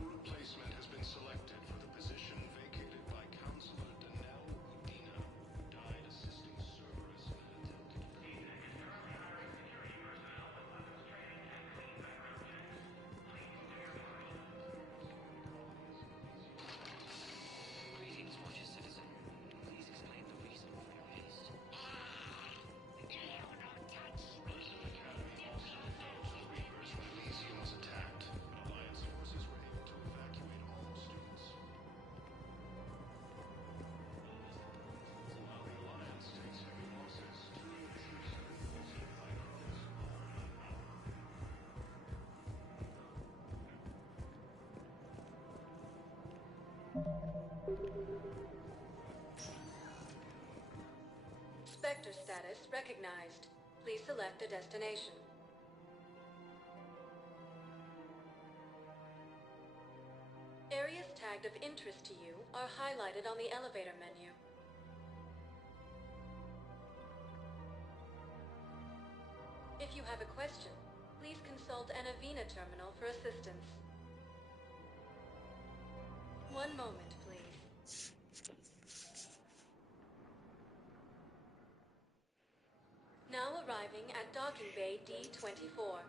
Replacement has been selected for the position vacated by Counselor Danelle Udina, who died assisting Cerberus in an attempted coup. Greetings, Watcher citizen. Please explain the reason for your haste. Reapers from Elysium was attacked, but Alliance forces were able to evacuate all students. While the Alliance takes heavy losses, two leaders fight armies. Spectre status recognized. Please select a destination. Areas tagged of interest to you are highlighted on the elevator menu. If you have a question, please consult an Avena terminal for assistance. One moment, please. Now arriving at Docking Bay D-24.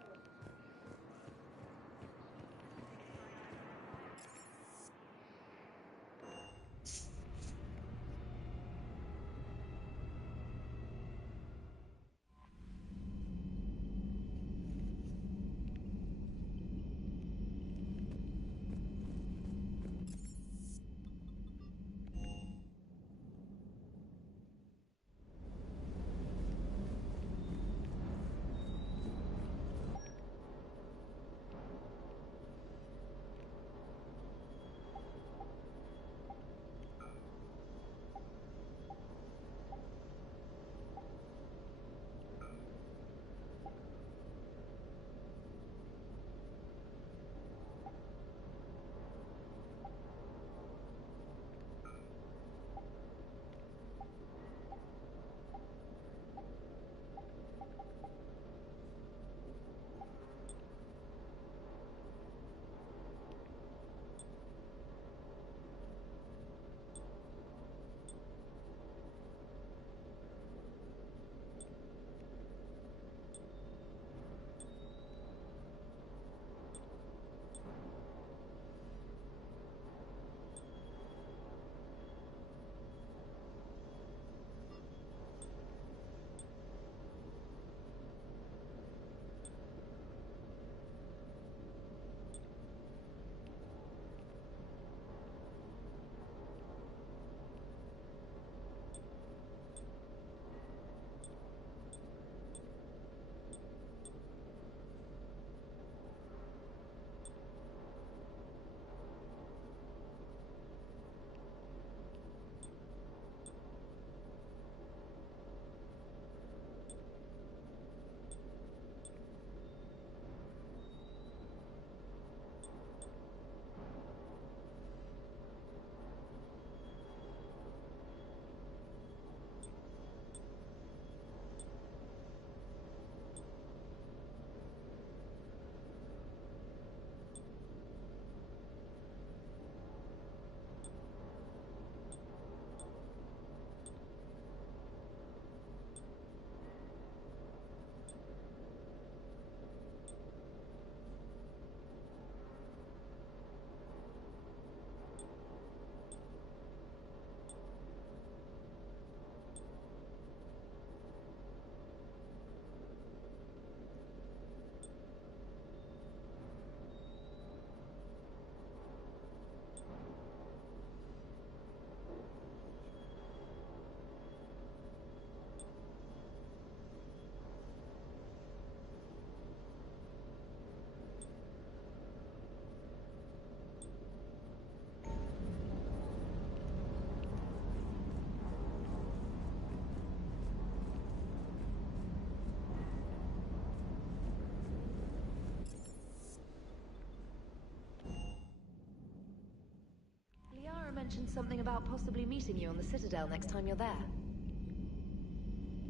mentioned something about possibly meeting you on the Citadel next time you're there.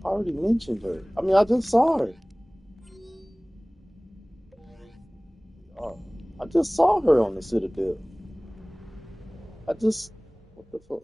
I already mentioned her. I mean, I just saw her. I just saw her on the Citadel. What the fuck?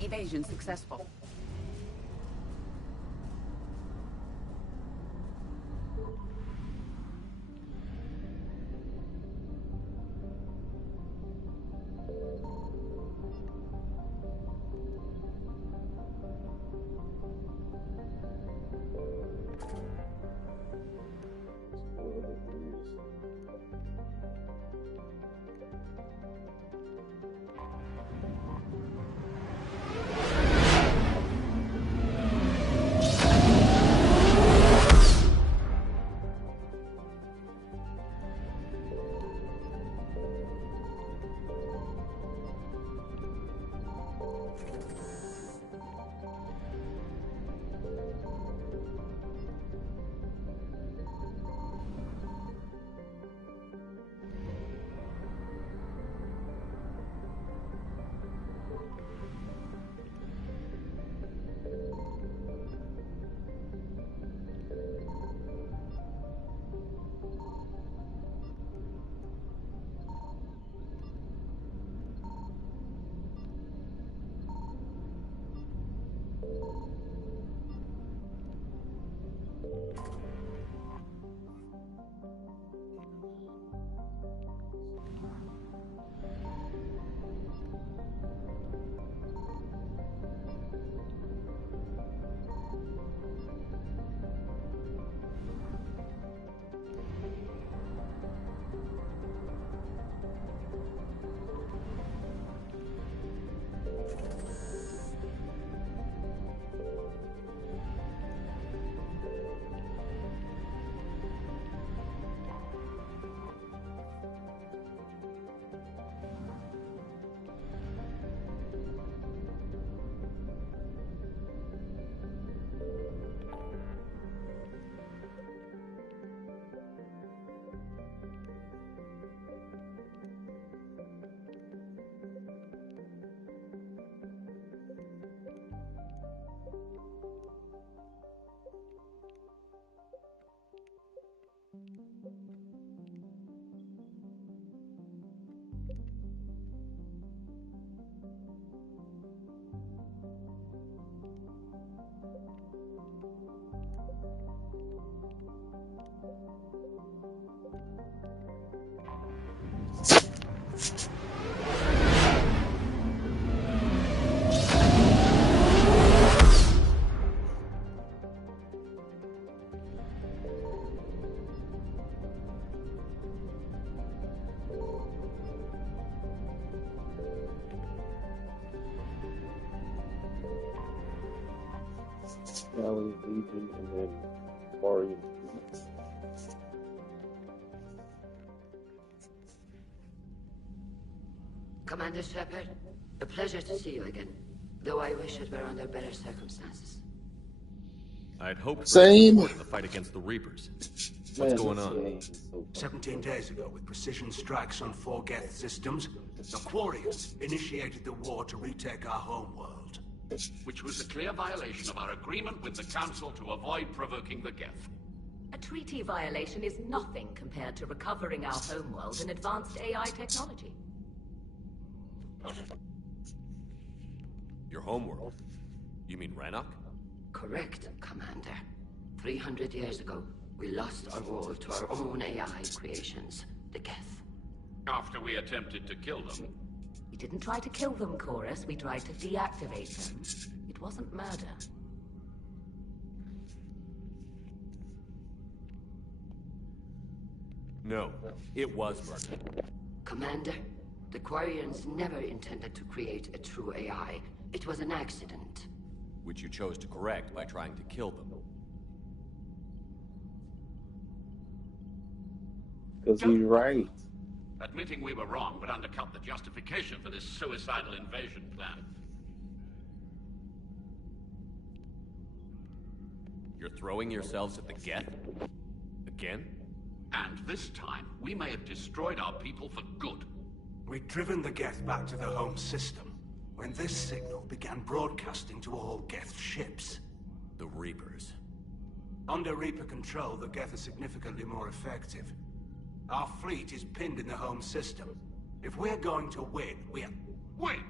Evasion successful. Alien Legion, and then Barian. Commander Shepard, a pleasure to see you again. Though I wish it were under better circumstances. I'd hoped for Same. support in the fight against the Reapers. What's going on? 17 days ago, with precision strikes on 4 Geth systems, the Quarians initiated the war to retake our homeworld. which was a clear violation of our agreement with the Council to avoid provoking the Geth. A treaty violation is nothing compared to recovering our homeworld and advanced AI technology. Your homeworld? You mean Rannoch? Correct, Commander. 300 years ago, we lost our world to our own AI creations, the Geth. After we attempted to kill them. We didn't try to kill them, Chorus. We tried to deactivate them. It wasn't murder. No, it was murder. Commander, the Quarians never intended to create a true AI. It was an accident. Which you chose to correct by trying to kill them. Because he's right. Admitting we were wrong would undercut the justification for this suicidal invasion plan. You're throwing yourselves at the Geth? Again? And this time, we may have destroyed our people for good. We'd driven the Geth back to the home system when this signal began broadcasting to all Geth ships. The Reapers. Under Reaper control, the Geth are significantly more effective. Our fleet is pinned in the home system. If we're going to win, Win?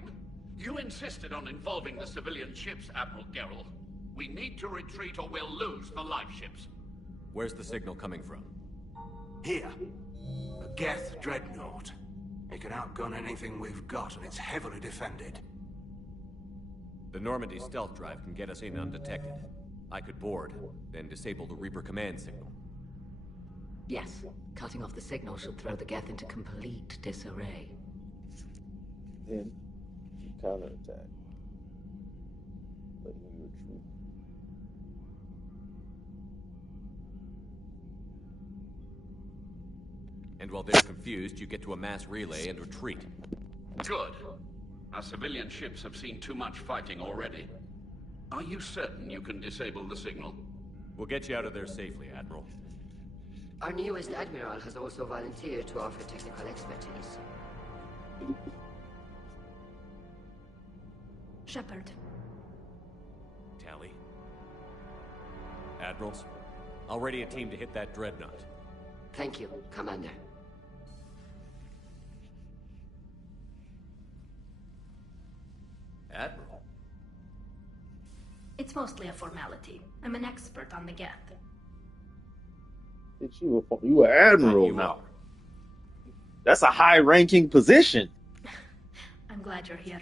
You insisted on involving the civilian ships, Admiral Gerrel. We need to retreat or we'll lose the live ships. Where's the signal coming from? Here. A Geth dreadnought. It can outgun anything we've got, and it's heavily defended. The Normandy stealth drive can get us in undetected. I could board, then disable the Reaper command signal. Yes, cutting off the signal should throw the Geth into complete disarray. Then you counterattack. Letting you retreat. And while they're confused, you get to a mass relay and retreat. Good. Our civilian ships have seen too much fighting already. Are you certain you can disable the signal? We'll get you out of there safely, Admiral. Our newest Admiral has also volunteered to offer technical expertise. Shepard. Tally. Admirals, I'll ready a team to hit that dreadnought. Thank you, Commander. Admiral? It's mostly a formality. I'm an expert on the Geth. You an admiral now. That's a high-ranking position. I'm glad you're here.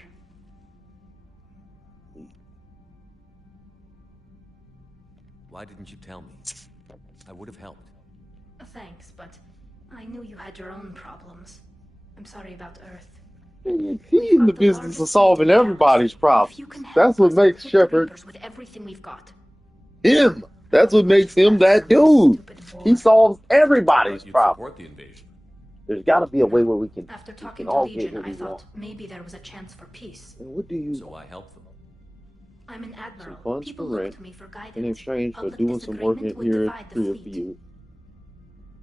Why didn't you tell me? I would have helped. Thanks, but I knew you had your own problems. I'm sorry about Earth. He's in the business of solving everybody's problems. That's what makes Shepard with everything we've got. him. That's what makes him that dude. He solves everybody's problems. There's got to be a way where we can. After talking to to Legion, I want. thought maybe there was a chance for peace. And what do you? So I helped them. I'm an admiral. Some funds People for look rent to me for guidance. in exchange for Public doing some work disagreement would here divide the for fleet. you.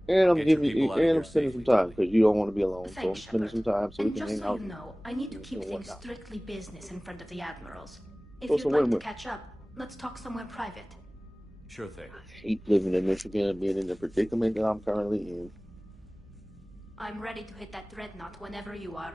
And I'm Get your giving you, people out of and here I'm spending some time because you don't want to be alone. So I'm spending some time so we And can just hang so out. you know, I need to keep and things whatnot. strictly business in front of the admirals. If So it's you'd a like win-win. to catch up, let's talk somewhere private. Sure thing. I hate living in Michigan and being in the predicament that I'm currently in. I'm ready to hit that dreadnought whenever you are.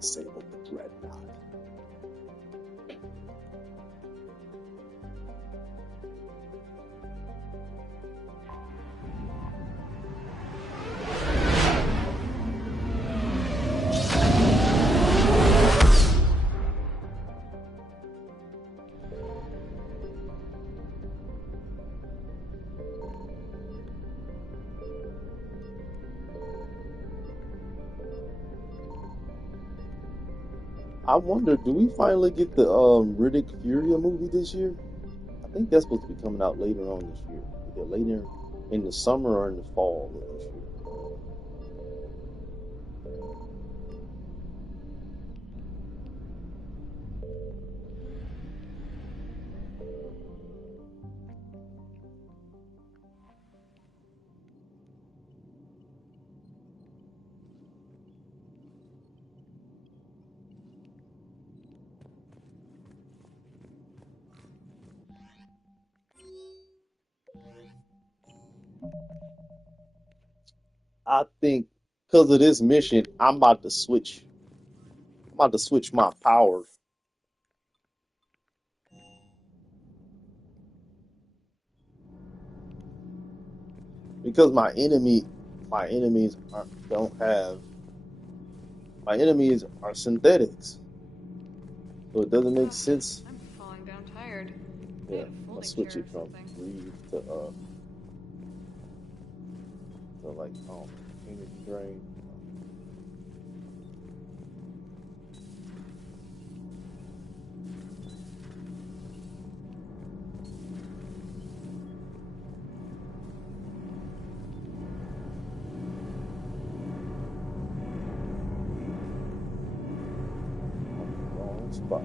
Disable the dreadnought. I wonder, do we finally get the Riddick Furia movie this year? I think that's supposed to be coming out later on this year. Either later in the summer or in the fall of this year. I think because of this mission, I'm about to switch. I'm about to switch my power because my enemies don't have. My enemies are synthetics, so it doesn't make sense. I'm falling down tired. Yeah, Need a I'm gonna folding switch chair it or from something. breathe to like I don't know, energy drain. Wrong spot.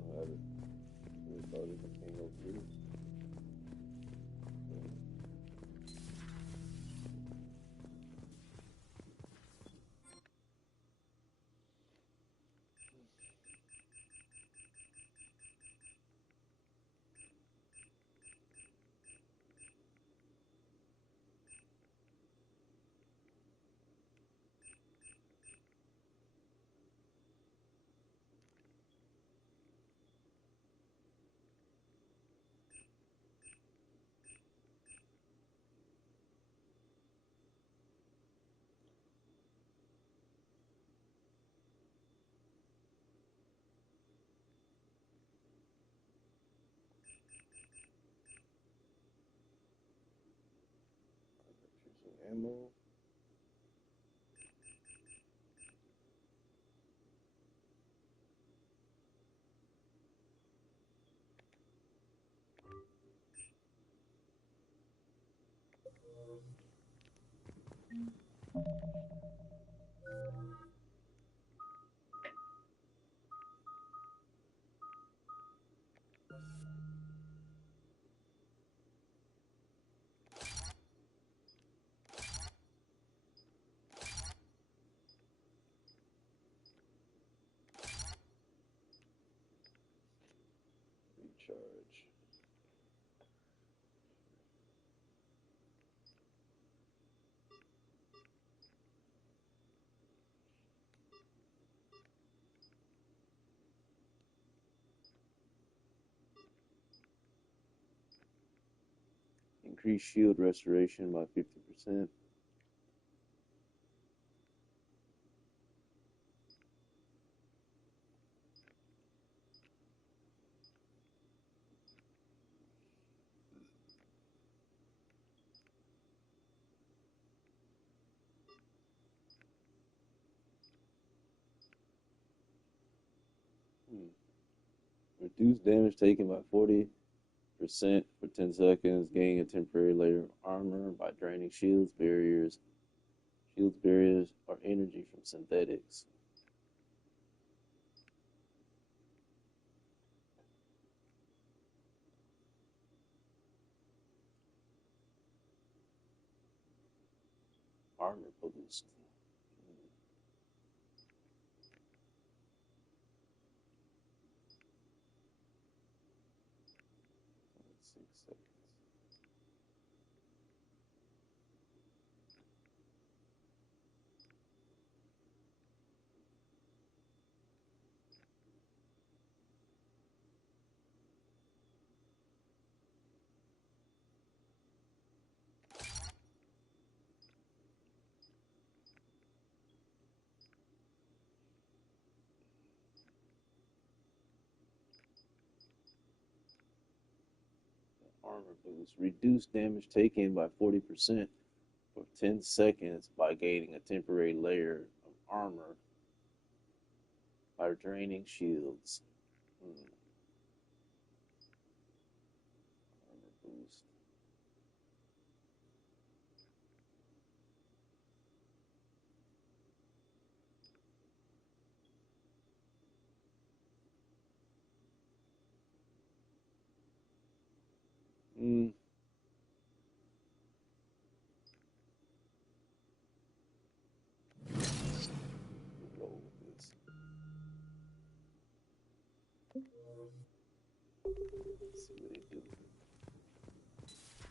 I really thought it became over here. Some ammo. Recharge. Increase shield restoration by 50%. Reduce damage taken by 40% for 10 seconds. Gain a temporary layer of armor by draining shields, barriers, or energy from synthetics. Armor boost. 6 seconds. Armor boost. Reduce damage taken by 40% for 10 seconds by gaining a temporary layer of armor by draining shields. Armor boost.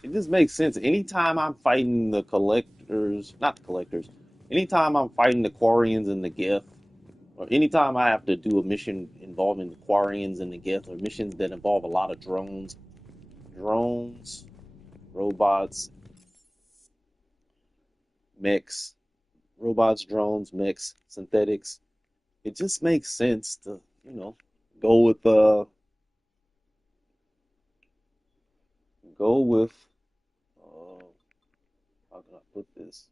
It just makes sense. Anytime I'm fighting the collectors, not the collectors, anytime I'm fighting the Quarians and the Geth, or anytime I have to do a mission involving the Quarians and the Geth, or missions that involve a lot of drones, robots, mechs, drones, mechs, synthetics, it just makes sense to, go with how can I put this?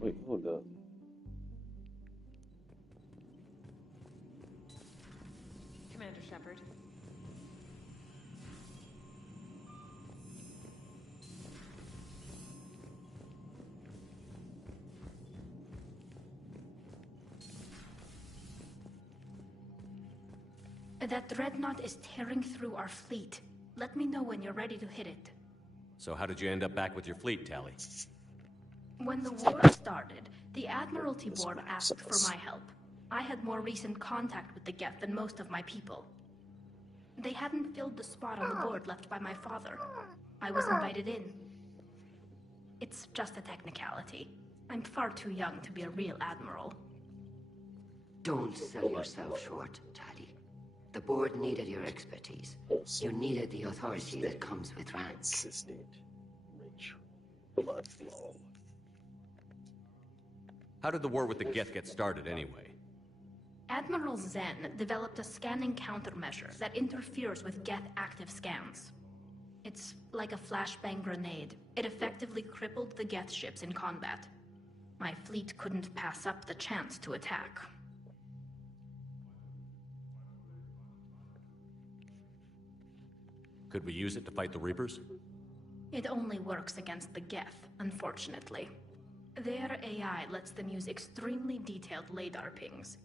Wait, hold up. Commander Shepard. That dreadnought is tearing through our fleet. Let me know when you're ready to hit it. So how did you end up back with your fleet, Tally? When the war started, the Admiralty Board asked for my help. I had more recent contact with the Geth than most of my people. They hadn't filled the spot on the board left by my father. I was invited in. It's just a technicality. I'm far too young to be a real admiral. Don't sell yourself short, Tally. The board needed your expertise. You needed the authority that comes with rank. Consistent, rich blood flow. How did the war with the Geth get started anyway? Admiral Zen developed a scanning countermeasure that interferes with Geth active scans. It's like a flashbang grenade. It effectively crippled the Geth ships in combat. My fleet couldn't pass up the chance to attack. Could we use it to fight the Reapers? It only works against the Geth, unfortunately. Their AI lets them use extremely detailed LADAR pings.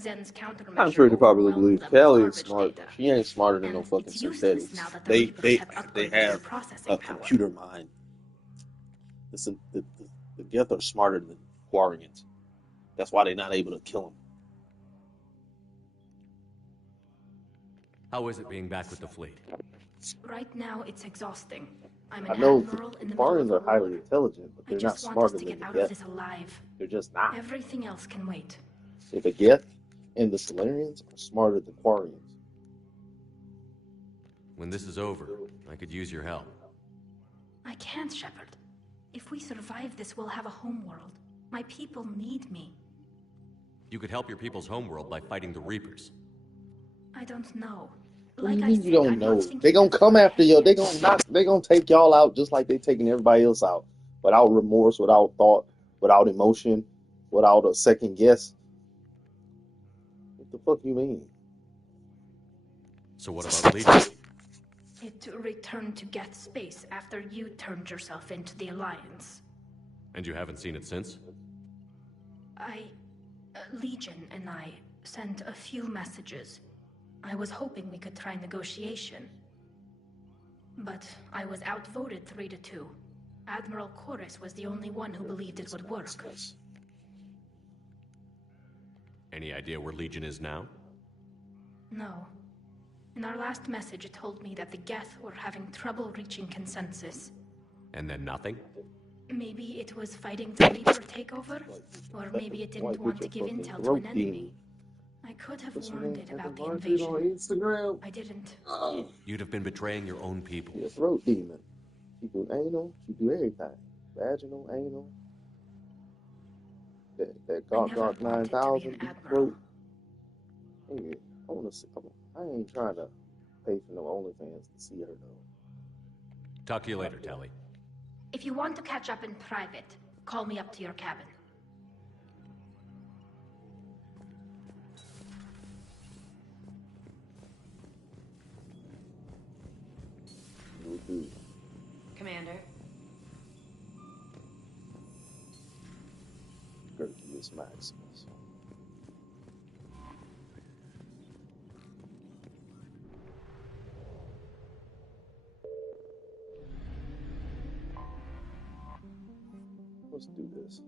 Zen's countermeasure. I'm sure to probably believe Callie is smart. Data. She ain't smarter than no fucking synthetics. They have a computer mind. Listen, the Geth are smarter than Quarians. That's why they're not able to kill them. How is it being back with the fleet? Right now, it's exhausting. I'm I an know admiral in the Quarians middle are of a highly war. intelligent, but I they're not just want smarter us to than get the out Geth. of this alive. They're just not. Everything else can wait. So the Geth and the Solarians are smarter than Quarians. When this is over, I could use your help. I can't, Shepard. If we survive this, we'll have a homeworld. My people need me. You could help your people's homeworld by fighting the Reapers. I don't know. What do you mean you don't know? They gonna come after you. They gonna take y'all out just like they taking everybody else out, without remorse, without thought, without emotion, without a second guess. What the fuck you mean? So what about Legion? It returned to Geth space after you turned yourself into the Alliance. And you haven't seen it since? Legion and I sent a few messages. I was hoping we could try negotiation. But I was outvoted 3-2. Admiral Chorus was the only one who believed it would work. Any idea where Legion is now? No. In our last message, it told me that the Geth were having trouble reaching consensus. And then nothing? Maybe it was fighting the Reaper takeover, or maybe it didn't want to give intel to an enemy. I could have warned it about the invasion. Instagram. I didn't. You'd have been betraying your own people. She a throat demon. She do anal. She do everything. Vaginal, anal. That Gawk 9000 throat. Hey, I wanna see. I ain't trying to pay for no OnlyFans to see her though. Talk to you later, Tally. If you want to catch up in private, call me up to your cabin. Commander. Gertrude Maximus. Let's do this.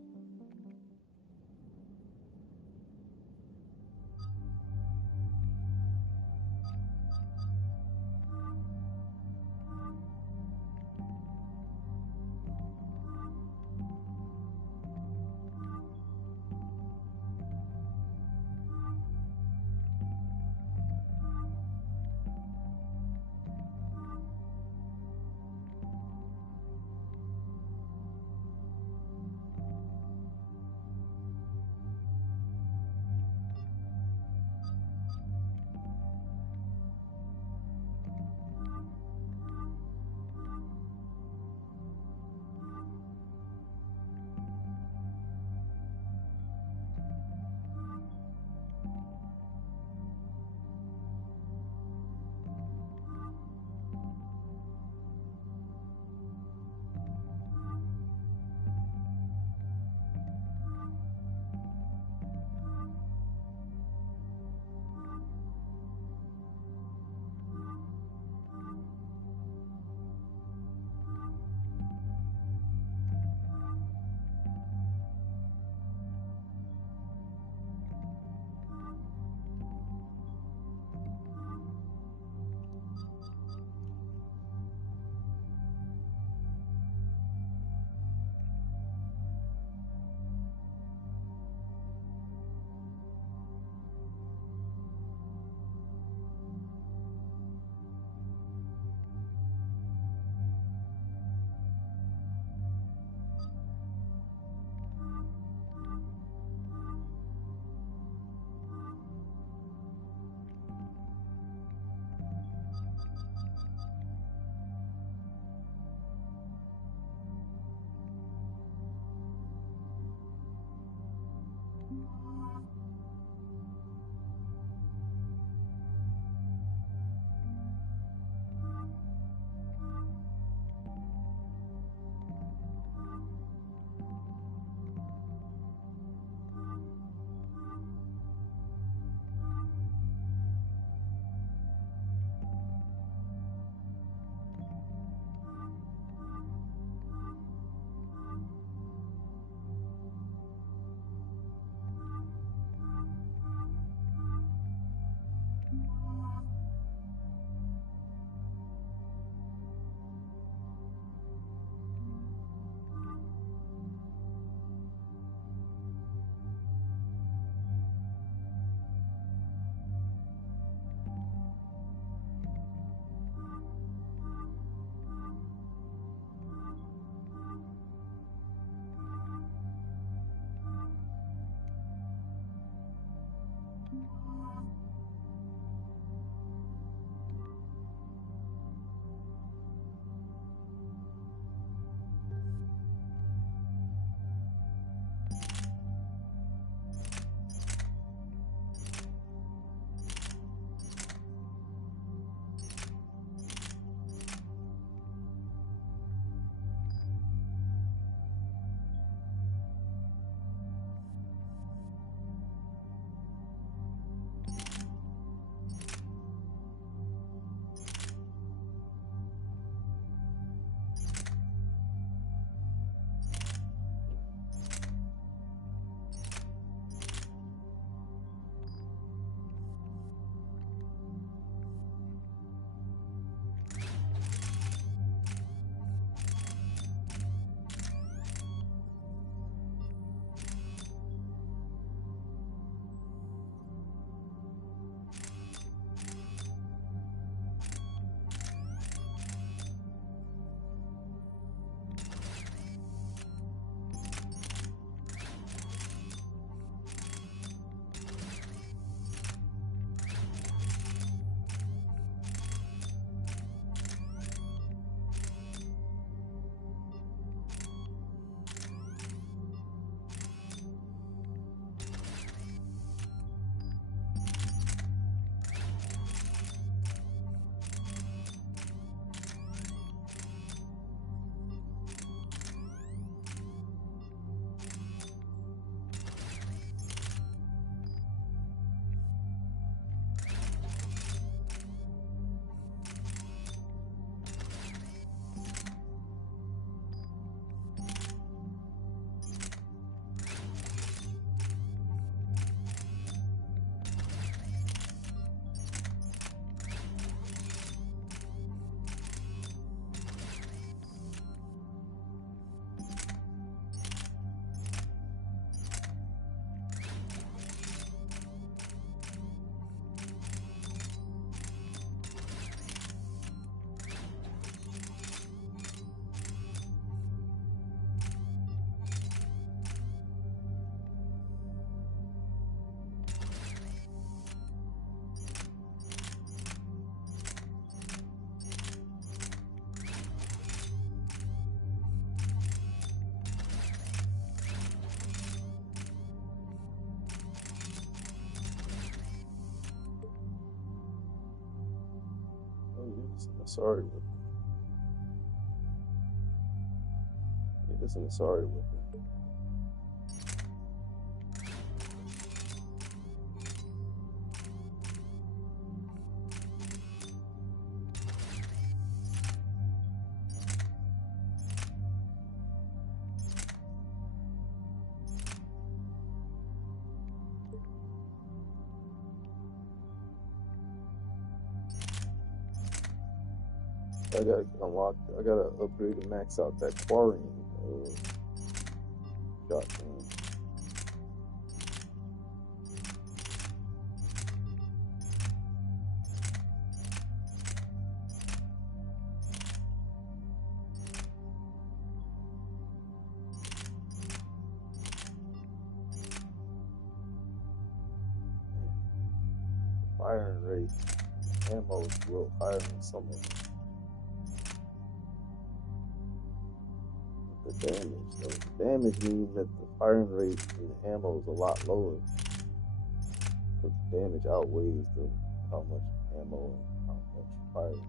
Sorry with me. Yeah, this is sorry with me. I gotta unlock. I gotta upgrade and max out that quarrying shotgun. Firing rate, ammo is a little higher than some of them. The damage, though. The damage means that the firing rate and the ammo is a lot lower. But the damage outweighs how much ammo and how much firing.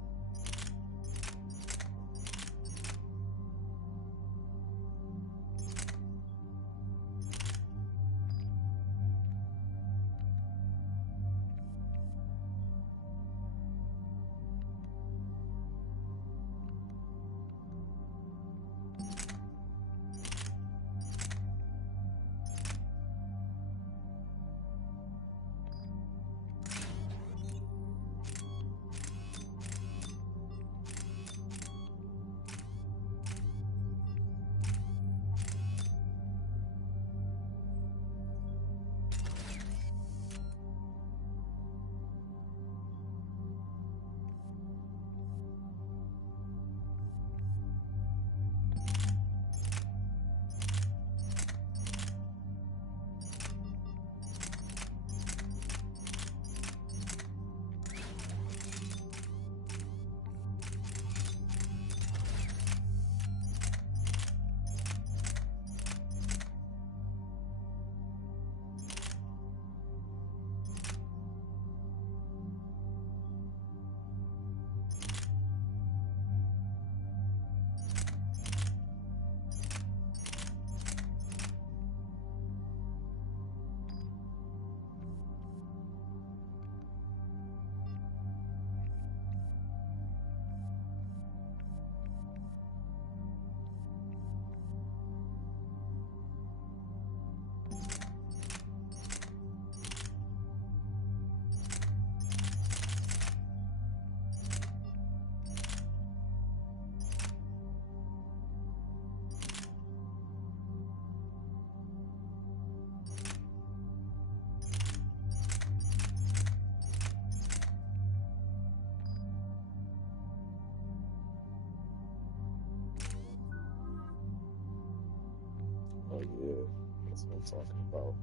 Oh yeah, that's what I'm talking about.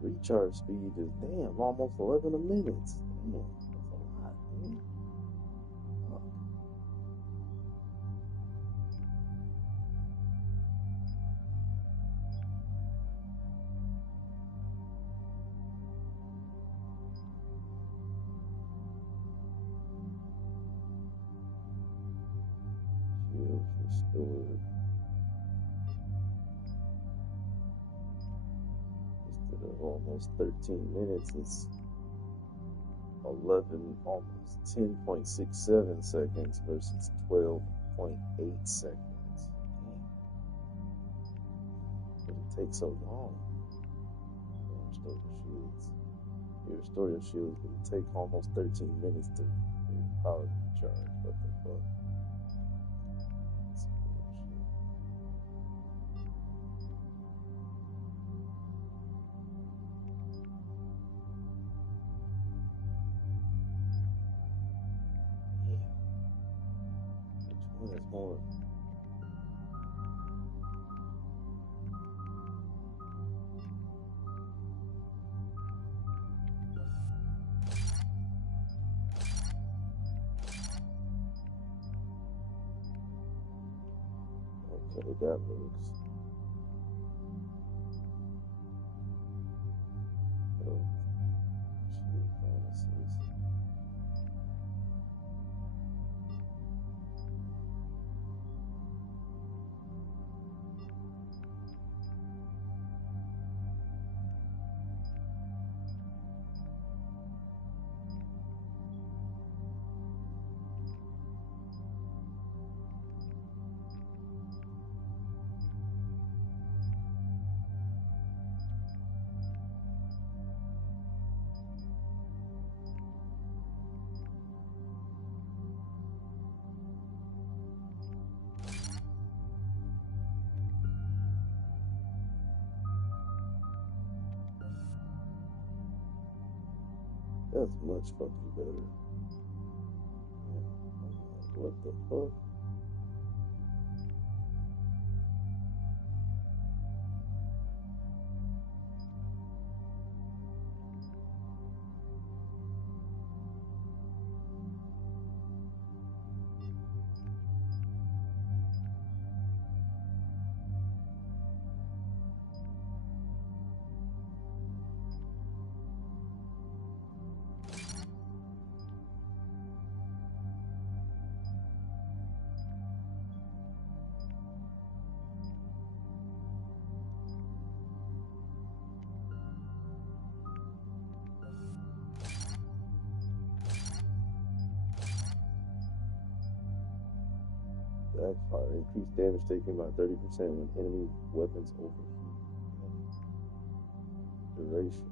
Recharge speed is almost 11 a minute. Damn, that's a lot, man. Fuck. Shields restored. Instead of almost 13 minutes, it's 11, almost 10.67 seconds versus 12 0.8 seconds. Damn. But it takes so long. You don't restore your shields. You restore your shields, but it takes almost 13 minutes to for your power to recharge. What the fuck? That's some bullshit. Which one is more? Okay, that works. Oh, shield bonuses. That's much fucking better. What the fuck? Backfire. Increased damage taken by 30% when enemy weapons overheat. Duration.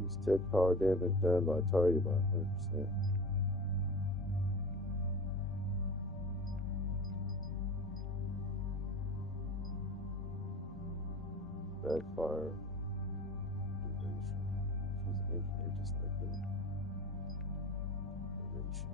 Increased tech power damage done by target by 100%. Backfire. Duration. She's an engineer just like me. Duration.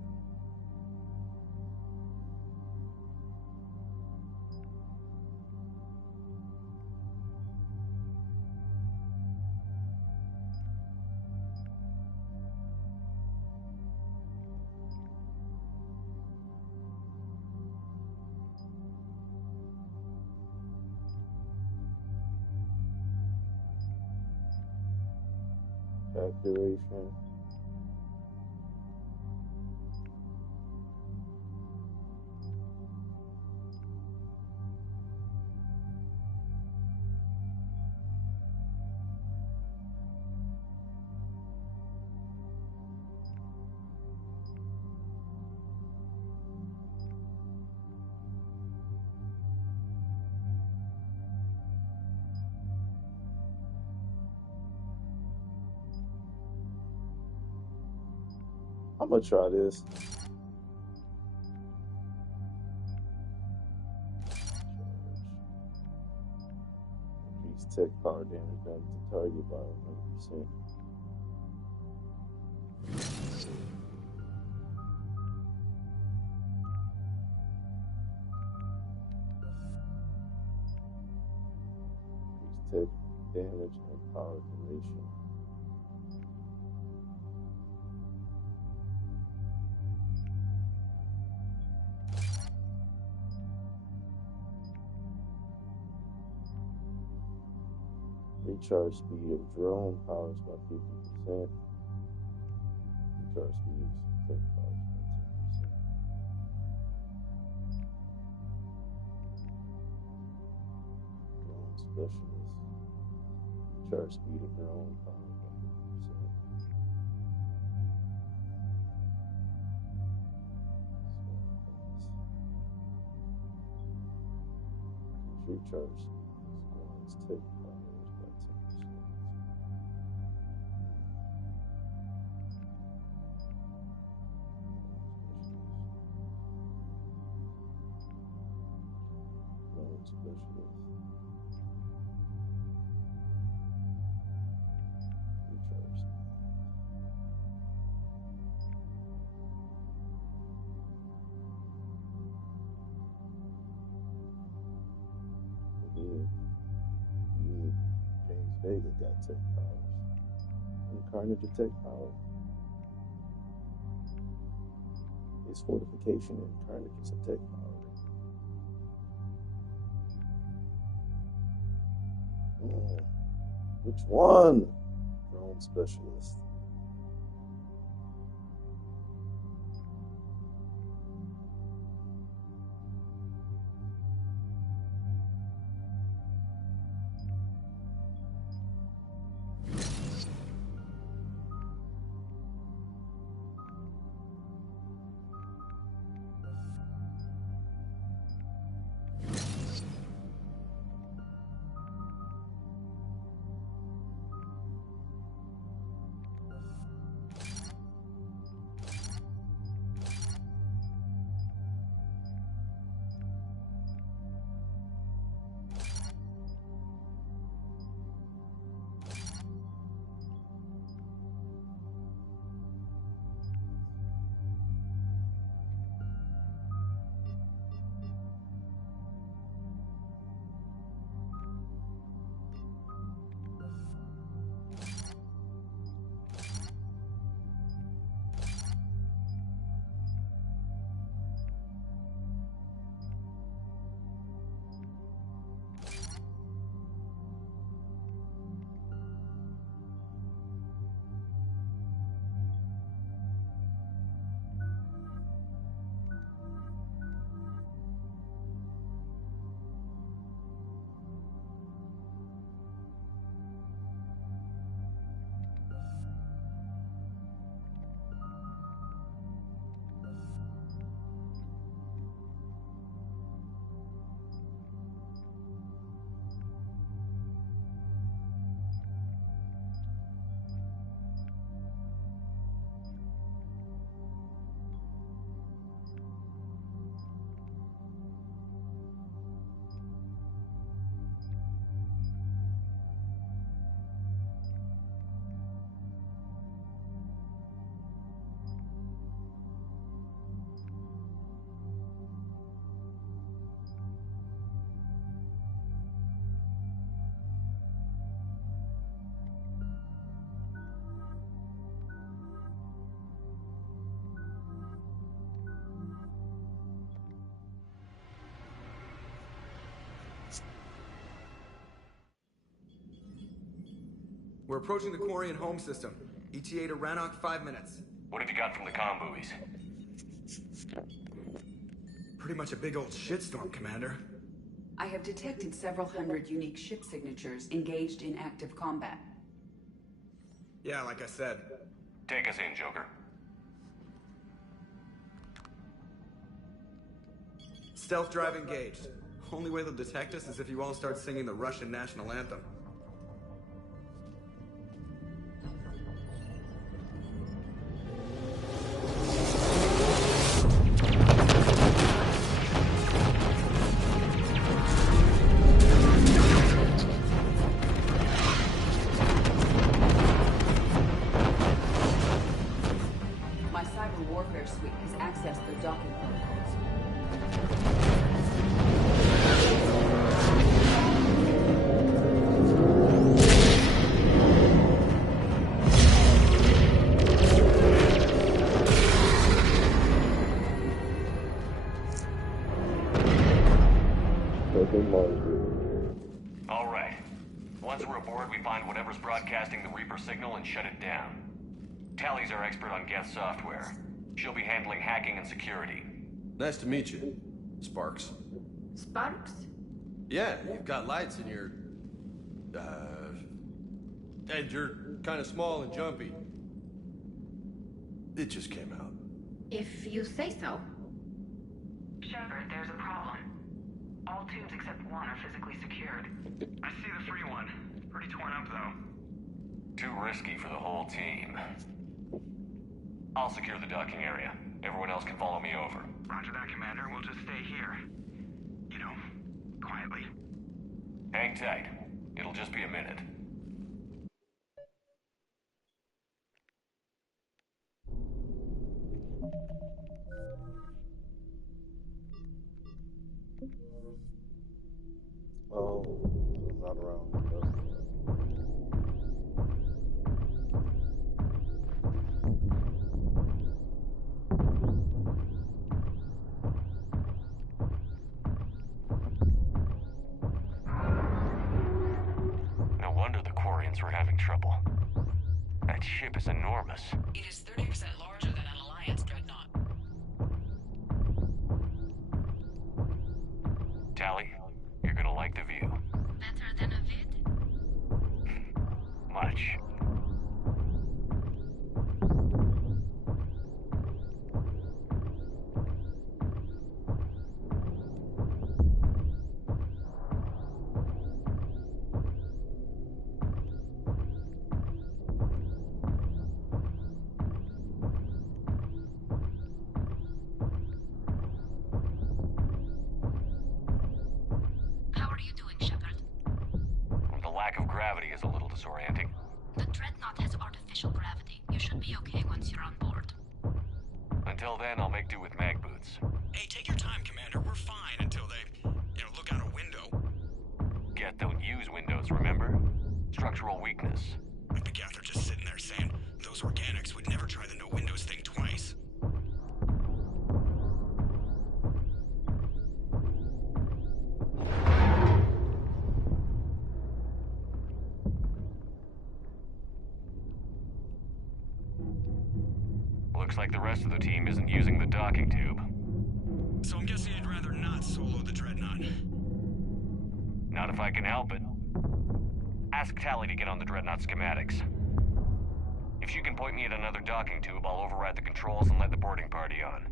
Attack duration. I'm gonna try this. Increase tech power damage done to target by 100%. Increase tech damage and power duration. Recharge speed of drone powers by 50%. Recharge speed of tech powers by 10%. Drone specialist. Recharge speed of drone powers by 50%. Recharge squad's tech powers by 10%. Drone specialist. Recharge. Me, James Vega got tech powers. And Carnage of tech power. His fortification and Carnage is a tech power. Which one? Drone specialist. We're approaching the Quarian home system. ETA to Rannoch, 5 minutes. What have you got from the comm buoys? Pretty much a big old shitstorm, Commander. I have detected several hundred unique ship signatures engaged in active combat. Yeah, like I said. Take us in, Joker. Stealth drive engaged. Only way they'll detect us is if you all start singing the Russian national anthem. Once we're aboard, we find whatever's broadcasting the Reaper signal and shut it down. Tally's our expert on Geth software. She'll be handling hacking and security. Nice to meet you, Sparks. Sparks? Yeah, you've got lights in your... and you're kind of small and jumpy. It just came out. If you say so. Shepard, there's a problem. All tubes except one are physically secured. I see the free one. Pretty torn up, though. Too risky for the whole team. I'll secure the docking area. Everyone else can follow me over. Roger that, Commander. We'll just stay here. You know, quietly. Hang tight. It'll just be a minute. Oh, it's not around. No wonder the Quarians were having trouble. That ship is enormous. It is 30% larger than an Alliance dreadnought. Tally, you're gonna like the view. Better than a vid? Much. How are you doing, Shepard? The lack of gravity is a little disorienting. The Dreadnought has artificial gravity. You should be okay once you're on board. Until then, I'll make do with mag boots. Hey, take your time, Commander. We're fine until they, look out a window. Geth don't use windows, remember? Structural weakness. The Geth are just sitting there saying those organics would never try the no windows thing twice. Looks like the rest of the team isn't using the docking tube. So I'm guessing you'd rather not solo the Dreadnought. Not if I can help it. Ask Tally to get on the Dreadnought schematics. If she can point me at another docking tube, I'll override the controls and let the boarding party on.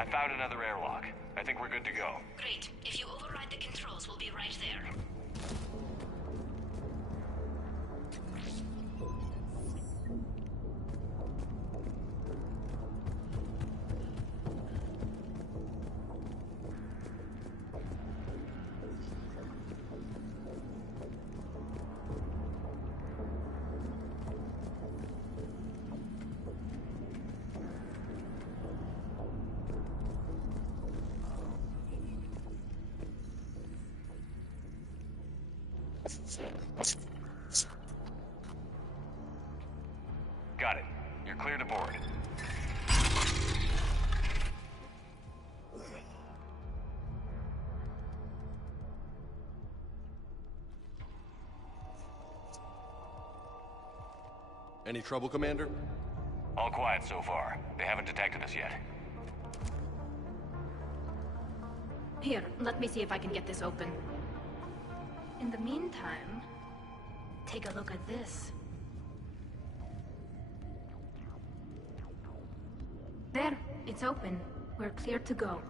I found another airlock. I think we're good to go. Great. If you override the controls, we'll be right there. Got it. You're clear to board. Any trouble, Commander? All quiet so far. They haven't detected us yet. Here, let me see if I can get this open. In the meantime, take a look at this. There, it's open. We're clear to go.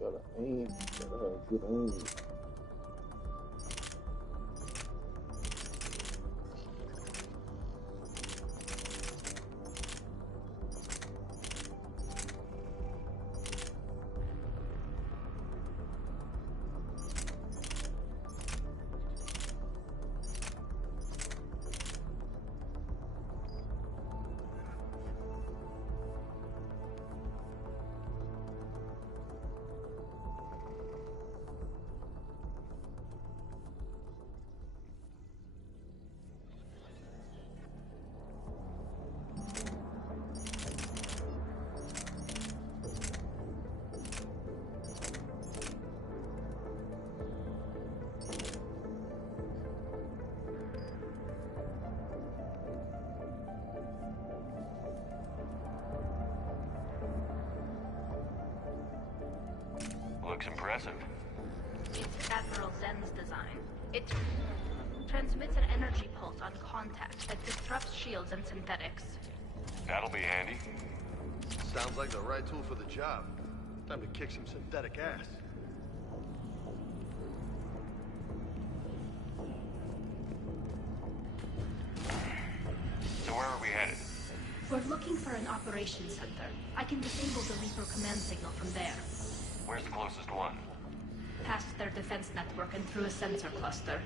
Gotta aim. Gotta have good aim. Looks impressive. It's Admiral Zen's design. It transmits an energy pulse on contact that disrupts shields and synthetics. That'll be handy. Sounds like the right tool for the job. Time to kick some synthetic ass. So where are we headed? We're looking for an operations center. I can disable the Reaper command signal from there. Where's the closest one? Past their defense network and through a sensor cluster.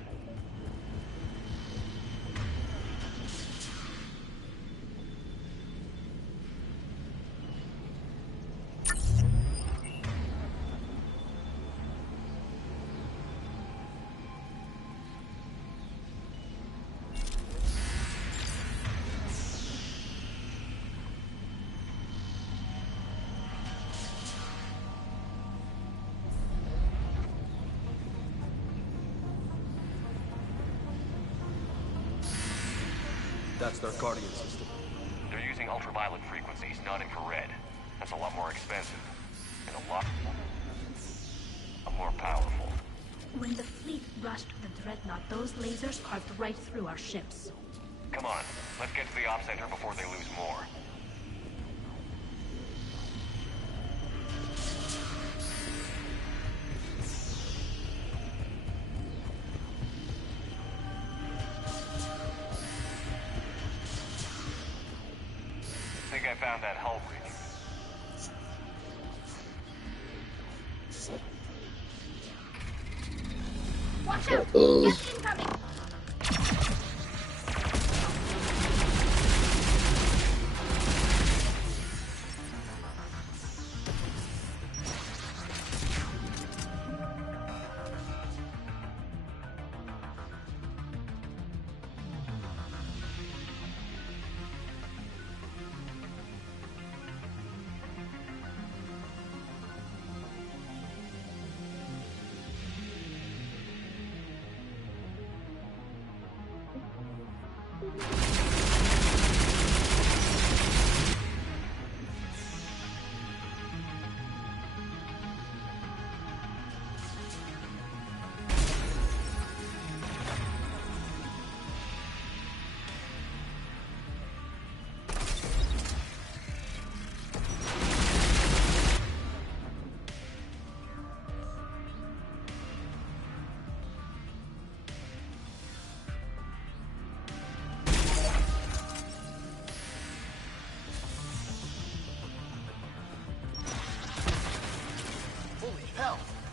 That's their Guardian system. They're using ultraviolet frequencies, not infrared. That's a lot more expensive. And a lot more powerful. When the fleet rushed the Dreadnought, those lasers carved right through our ships. Come on, let's get to the op center before they lose more. I think I found that hull breach. Watch out! Jet incoming!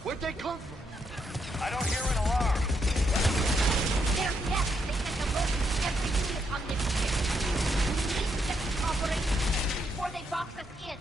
Where'd they come from? I don't hear an alarm. They're dead. They sent a rope to every unit on this ship. We need to get this operation before they box us in.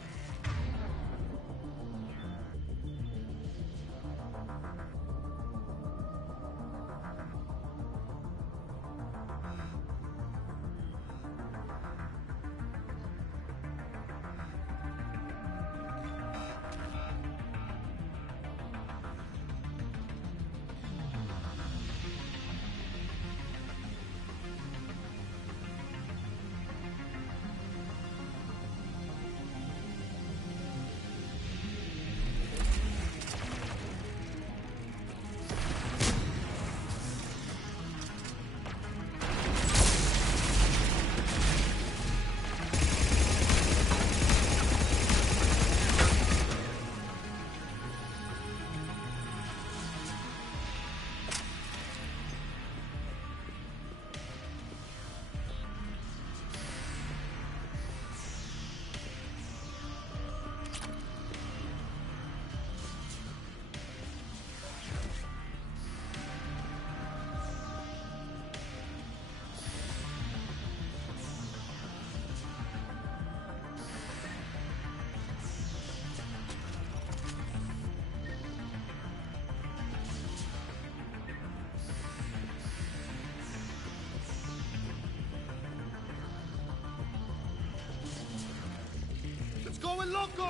Going loco!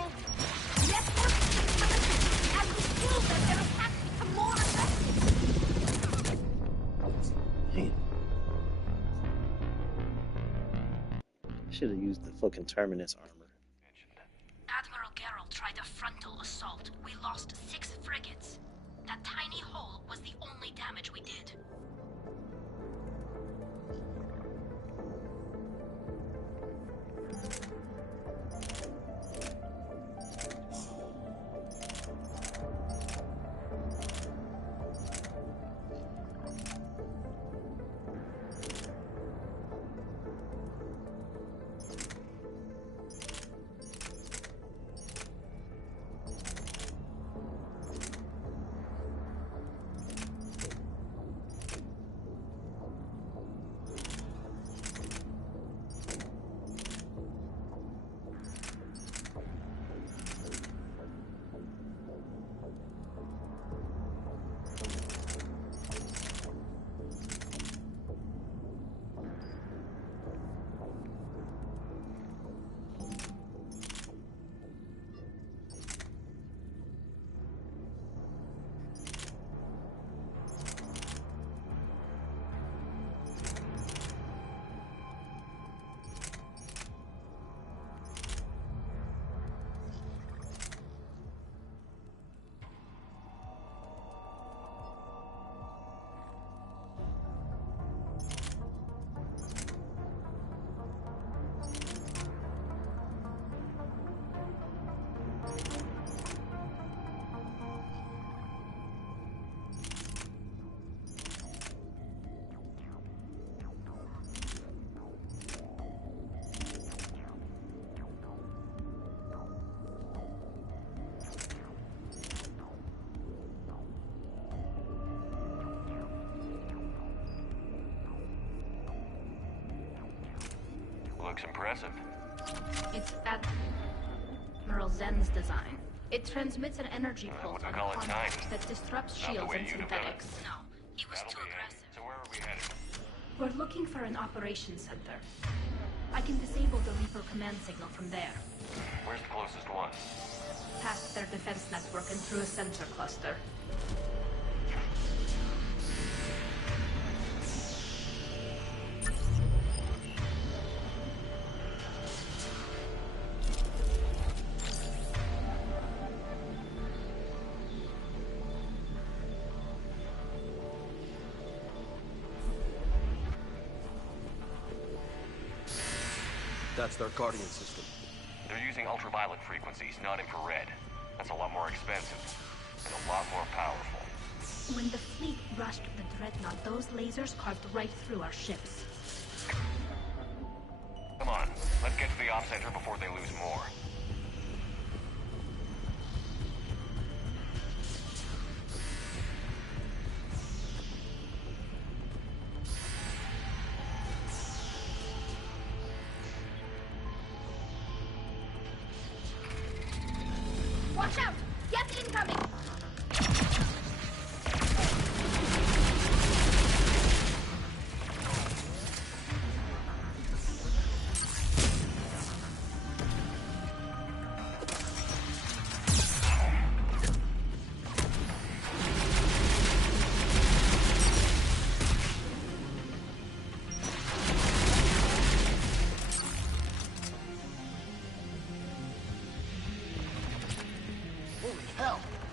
Let's work as we prove that their attacks become more effective. Should have used the fucking Terminus armor. Admiral Geralt tried a frontal assault. We lost 6 frigates. That tiny hole was the only damage we did. Looks impressive. It's Admiral Zen's design. It transmits an energy pulse on contact that disrupts shields and synthetics. No, he was too aggressive. So where are we headed? We're looking for an operations center. I can disable the Reaper command signal from there. Where's the closest one? Past their defense network and through a sensor cluster. That's their Guardian system. They're using ultraviolet frequencies, not infrared. That's a lot more expensive. And a lot more powerful. When the fleet rushed the Dreadnought, those lasers carved right through our ships. Come on, let's get to the op center before they lose more. Watch out! Get incoming!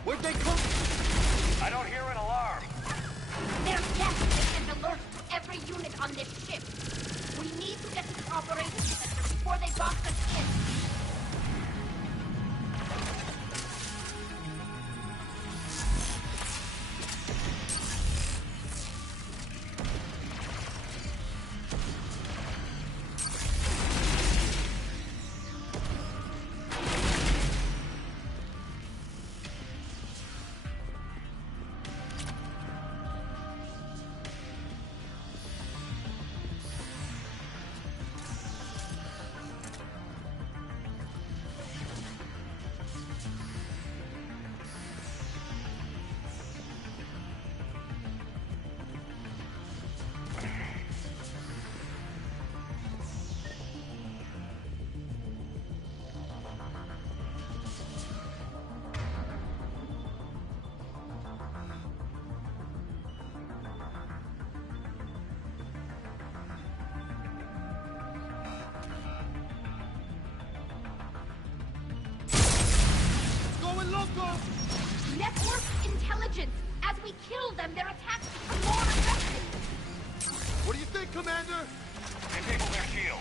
Where'd they come? I don't hear an alarm. There's death and alerts to every unit on this ship. We need to get to the operations center before they box us in. Network intelligence. As we kill them, their attacks become more aggressive. What do you think, Commander? Disable their shield.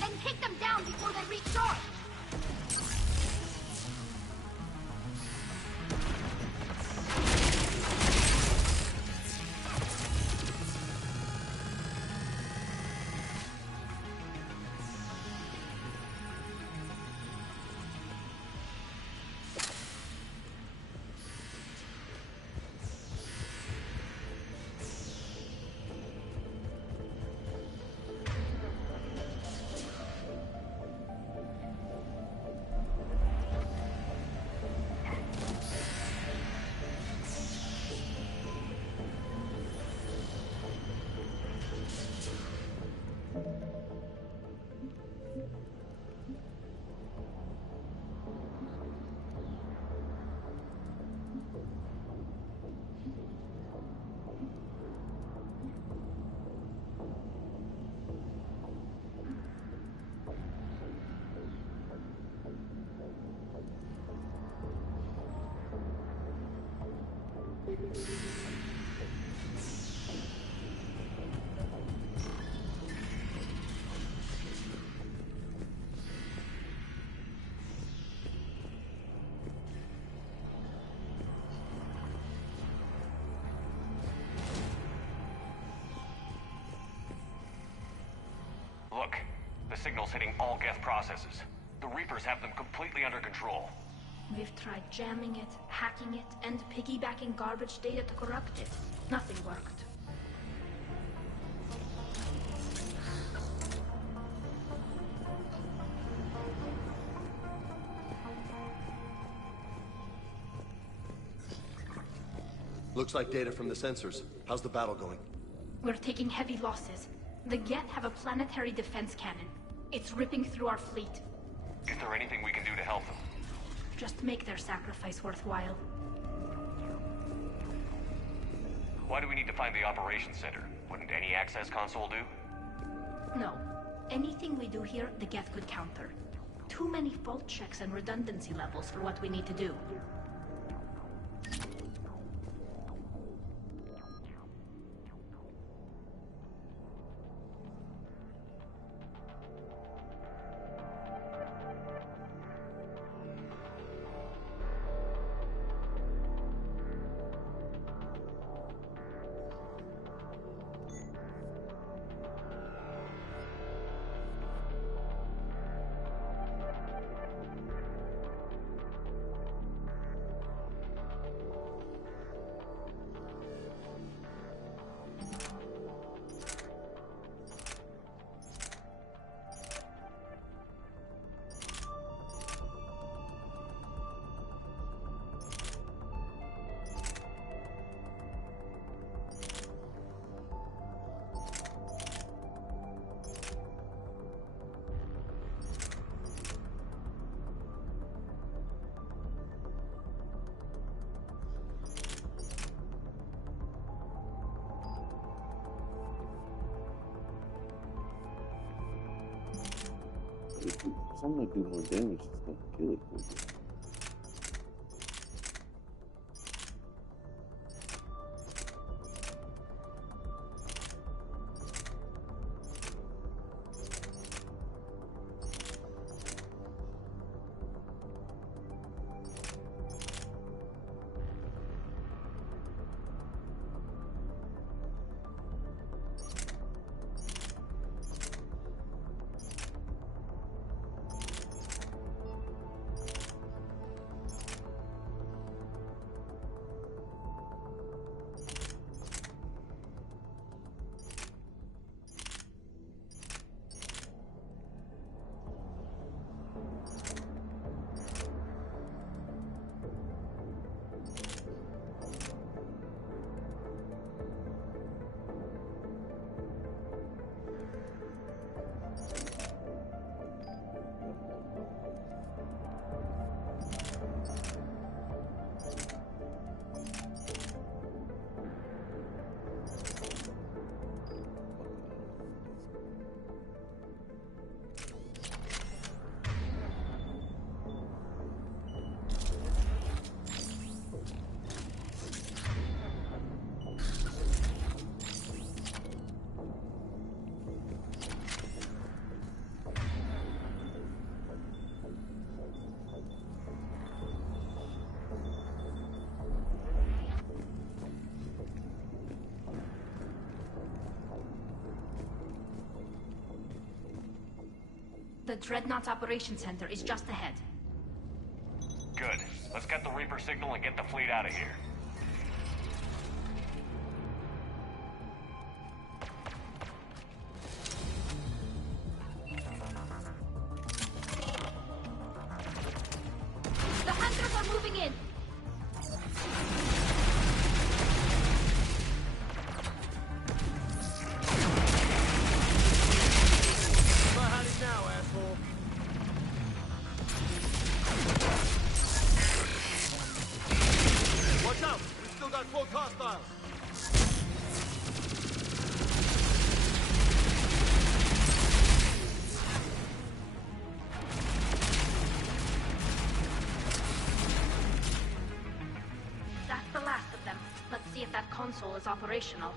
Then take them down before they recharge. Look, the signal's hitting all Geth processes. The Reapers have them completely under control. We've tried jamming it, hacking it, and piggybacking garbage data to corrupt it. Nothing worked. Looks like data from the sensors. How's the battle going? We're taking heavy losses. The Geth have a planetary defense cannon. It's ripping through our fleet. Is there anything we can do to help them? Just make their sacrifice worthwhile. Why do we need to find the operations center? Wouldn't any access console do? No. Anything we do here, the Geth could counter. Too many fault checks and redundancy levels for what we need to do. If someone do more damage, it's gonna kill it quicker. The Dreadnought's Operations Center is just ahead. Good. Let's get the Reaper signal and get the fleet out of here. The Hunters are moving in! Console is operational.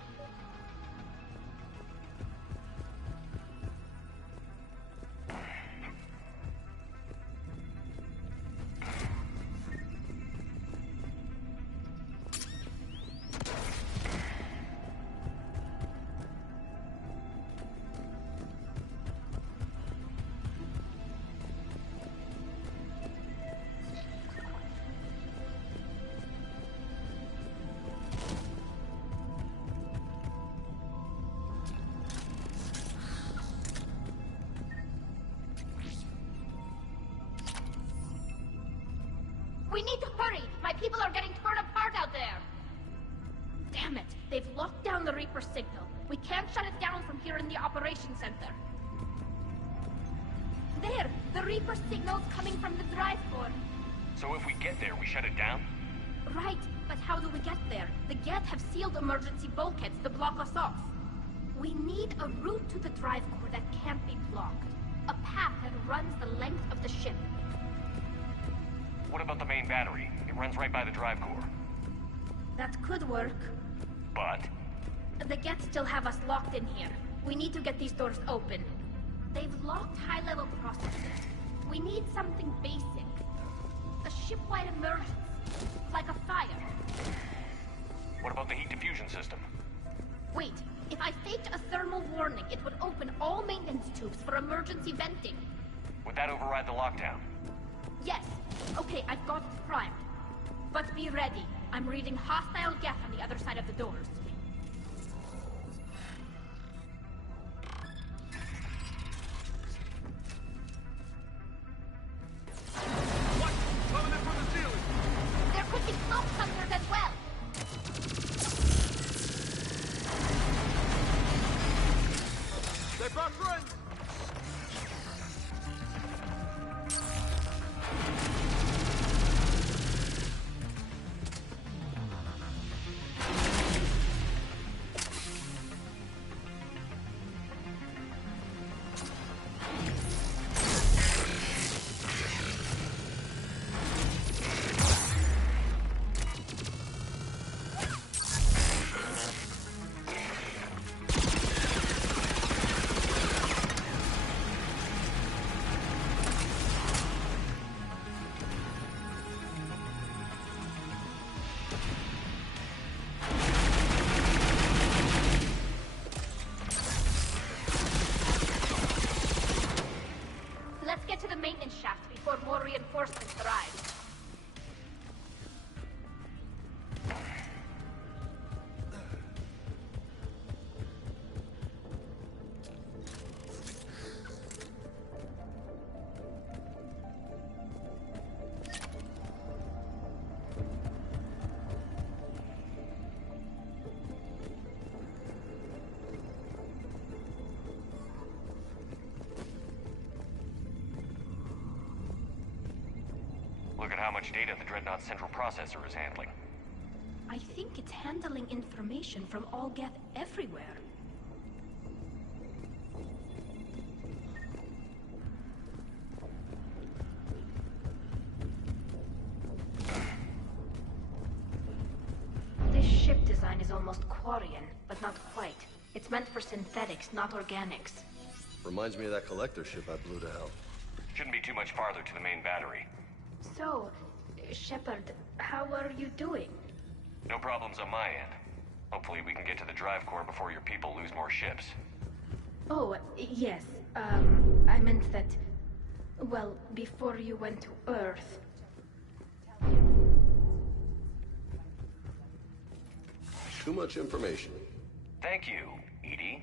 the Reaper signal. We can't shut it down from here in the operations center. There! The Reaper signal's coming from the drive core. So if we get there, we shut it down? Right, but how do we get there? The Geth have sealed emergency bulkheads to block us off. We need a route to the drive core that can't be blocked. A path that runs the length of the ship. What about the main battery? It runs right by the drive core. That could work. But? The Geth still have us locked in here. We need to get these doors open. They've locked high-level processors. We need something basic. A ship-wide emergency. Like a fire. What about the heat diffusion system? Wait, if I faked a thermal warning, it would open all maintenance tubes for emergency venting. Would that override the lockdown? Yes. Okay, I've got it primed. But be ready. I'm reading hostile Geth on the other side of the doors. What? Coming in from the ceiling! There could be smoke hunters as well! They brought friends! Let's get to the maintenance shaft before more reinforcements arrive. Look at how much data the Dreadnought's central processor is handling. I think it's handling information from all Geth everywhere. This ship design is almost Quarian, but not quite. It's meant for synthetics, not organics. Reminds me of that collector ship I blew to hell. Shouldn't be too much farther to the main battery. So, Shepard, how are you doing? No problems on my end. Hopefully we can get to the drive core before your people lose more ships. Oh, yes. I meant that... Well, before you went to Earth. Too much information. Thank you, Edie.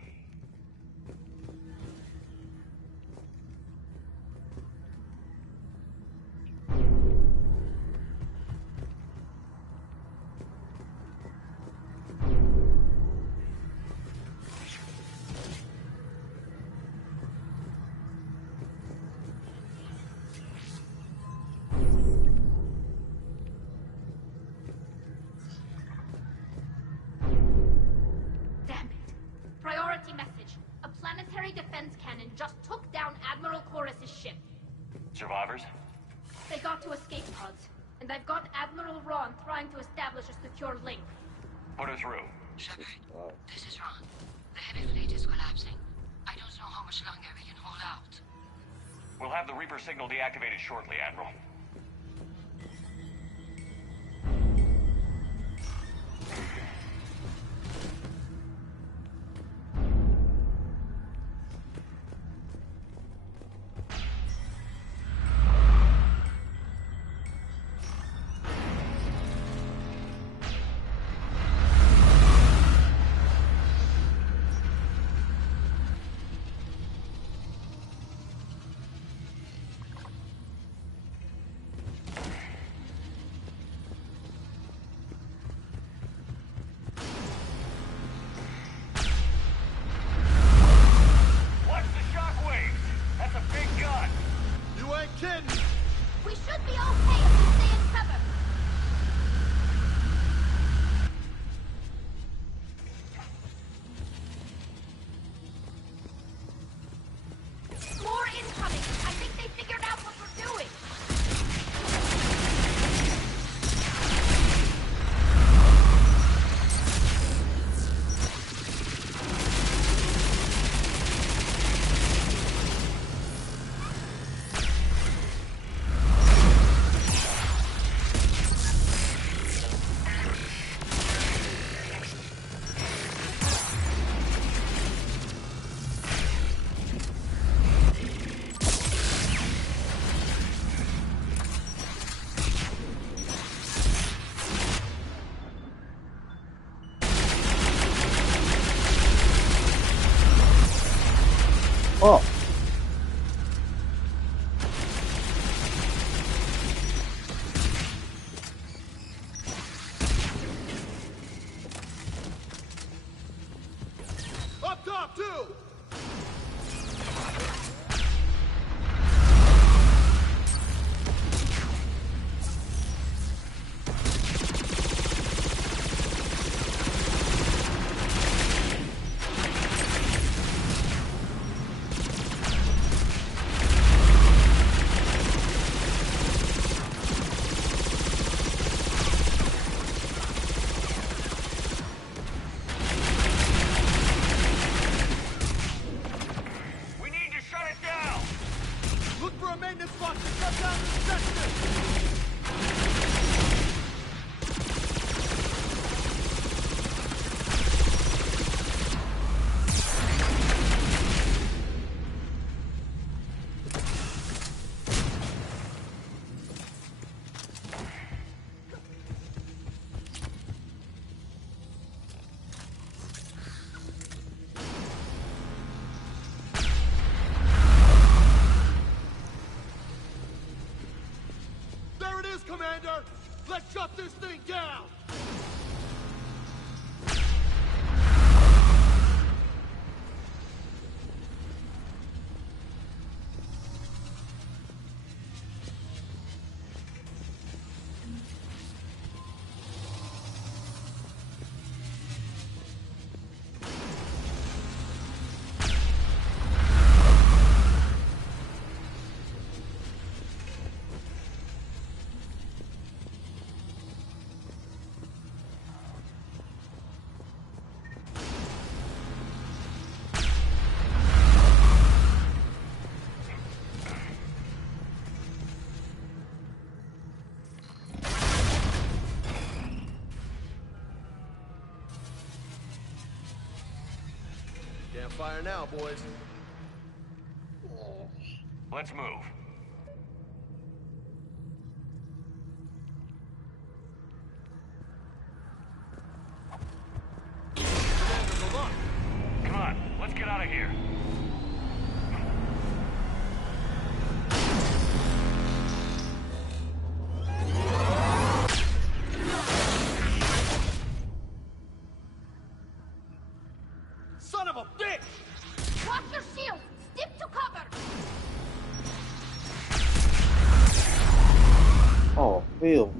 Damn it. Priority message. A planetary defense cannon just took down Admiral Chorus's ship. Survivors? They got to escape pods, and I've got Admiral Ron trying to establish a secure link. Put her through. Shepard, this is Ron. The heavy fleet is collapsing. I don't know how much longer we can hold out. We'll have the Reaper signal deactivated shortly, Admiral. Oh. Up top, too! Look for a maintenance box to shut down this section! There it is, Commander! Let's shut this thing down! Can't fire now, boys. Let's move. Come on, let's get out of here. Son of a bitch! Watch your shield! Stick to cover! Oh, Phil.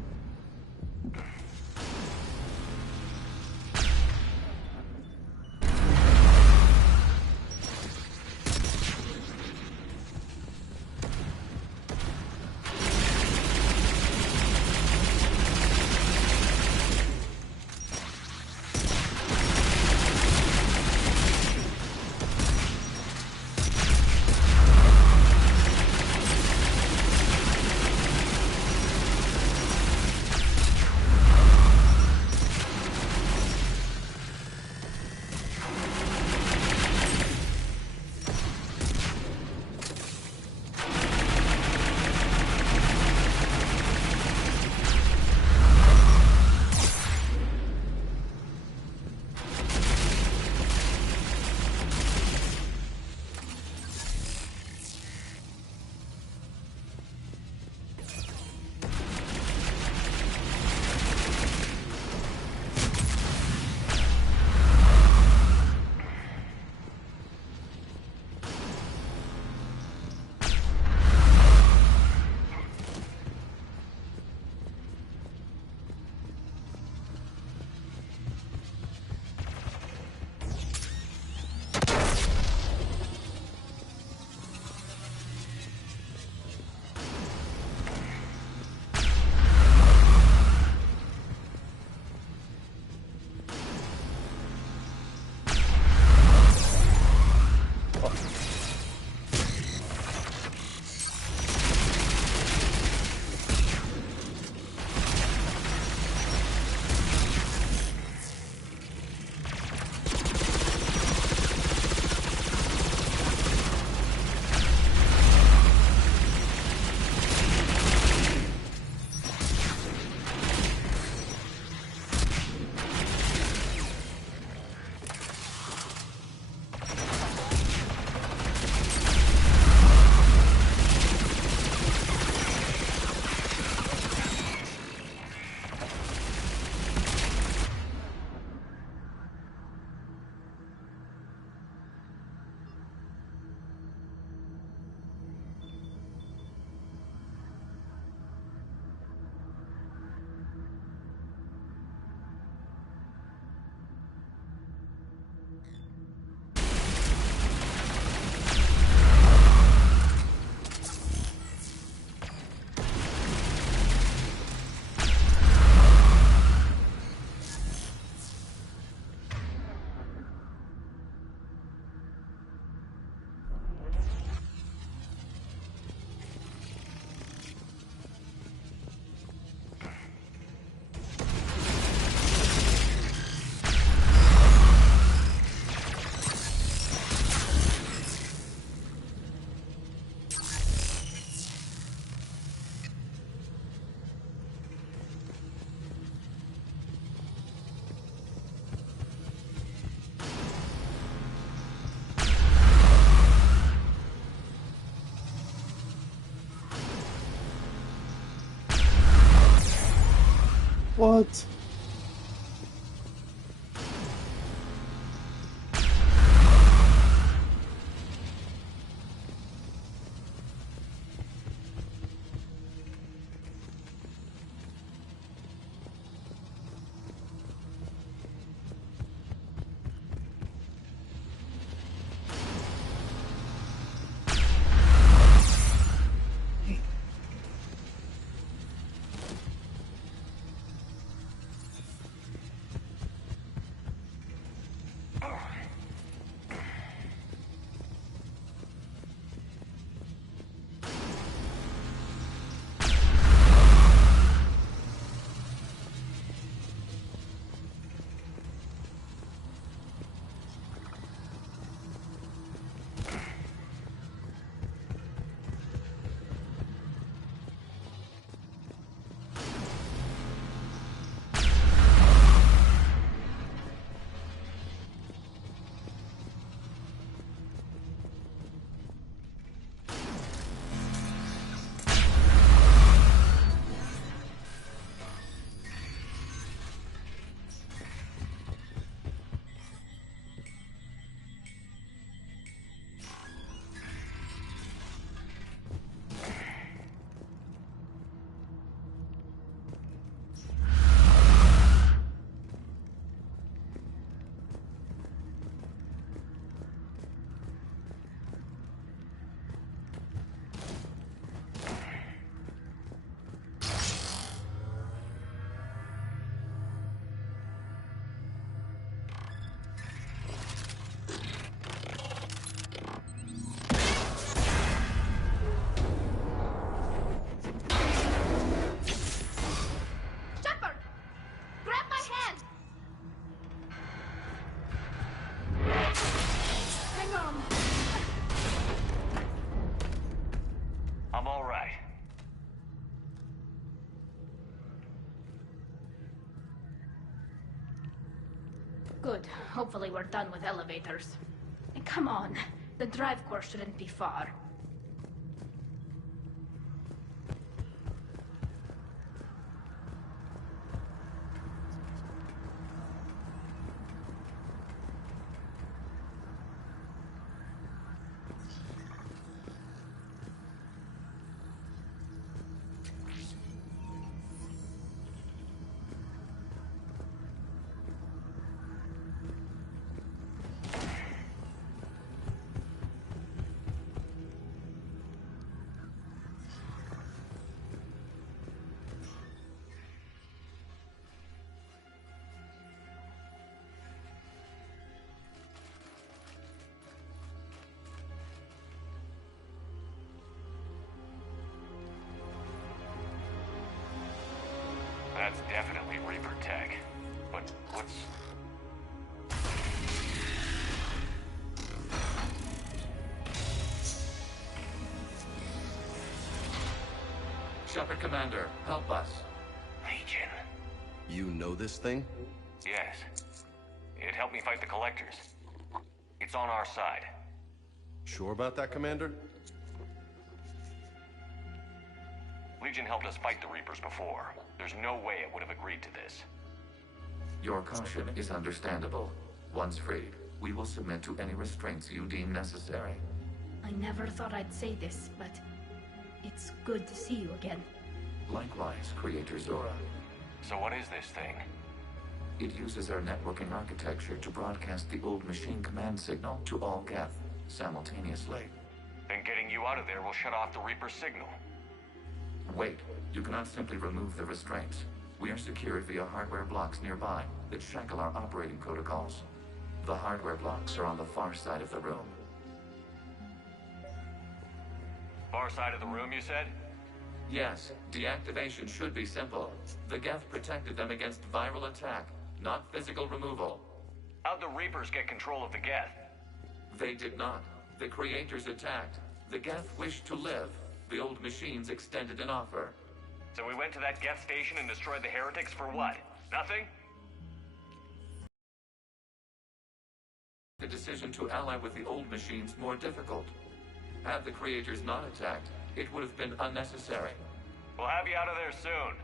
What? I'm all right. Good. Hopefully we're done with elevators. And come on, the drive course shouldn't be far. That's definitely Reaper tech. But what's... Shepard Commander, help us. Legion. You know this thing? Yes. It helped me fight the Collectors. It's on our side. Sure about that, Commander? Legion helped us fight the Reapers before. There's no way it would have agreed to this. Your caution is understandable. Once freed, we will submit to any restraints you deem necessary. I never thought I'd say this, but it's good to see you again. Likewise, Creator Zora. So what is this thing? It uses our networking architecture to broadcast the old machine command signal to all Geth simultaneously. Then getting you out of there will shut off the Reaper signal. Wait, you cannot simply remove the restraints. We are secured via hardware blocks nearby that shackle our operating protocols. The hardware blocks are on the far side of the room. Far side of the room, you said? Yes, deactivation should be simple. The Geth protected them against viral attack, not physical removal. How'd the Reapers get control of the Geth? They did not. The Creators attacked. The Geth wished to live. The old machines extended an offer. So we went to that Geth station and destroyed the heretics for what? Nothing? The decision to ally with the old machines more difficult. Had the Creators not attacked, it would have been unnecessary. We'll have you out of there soon.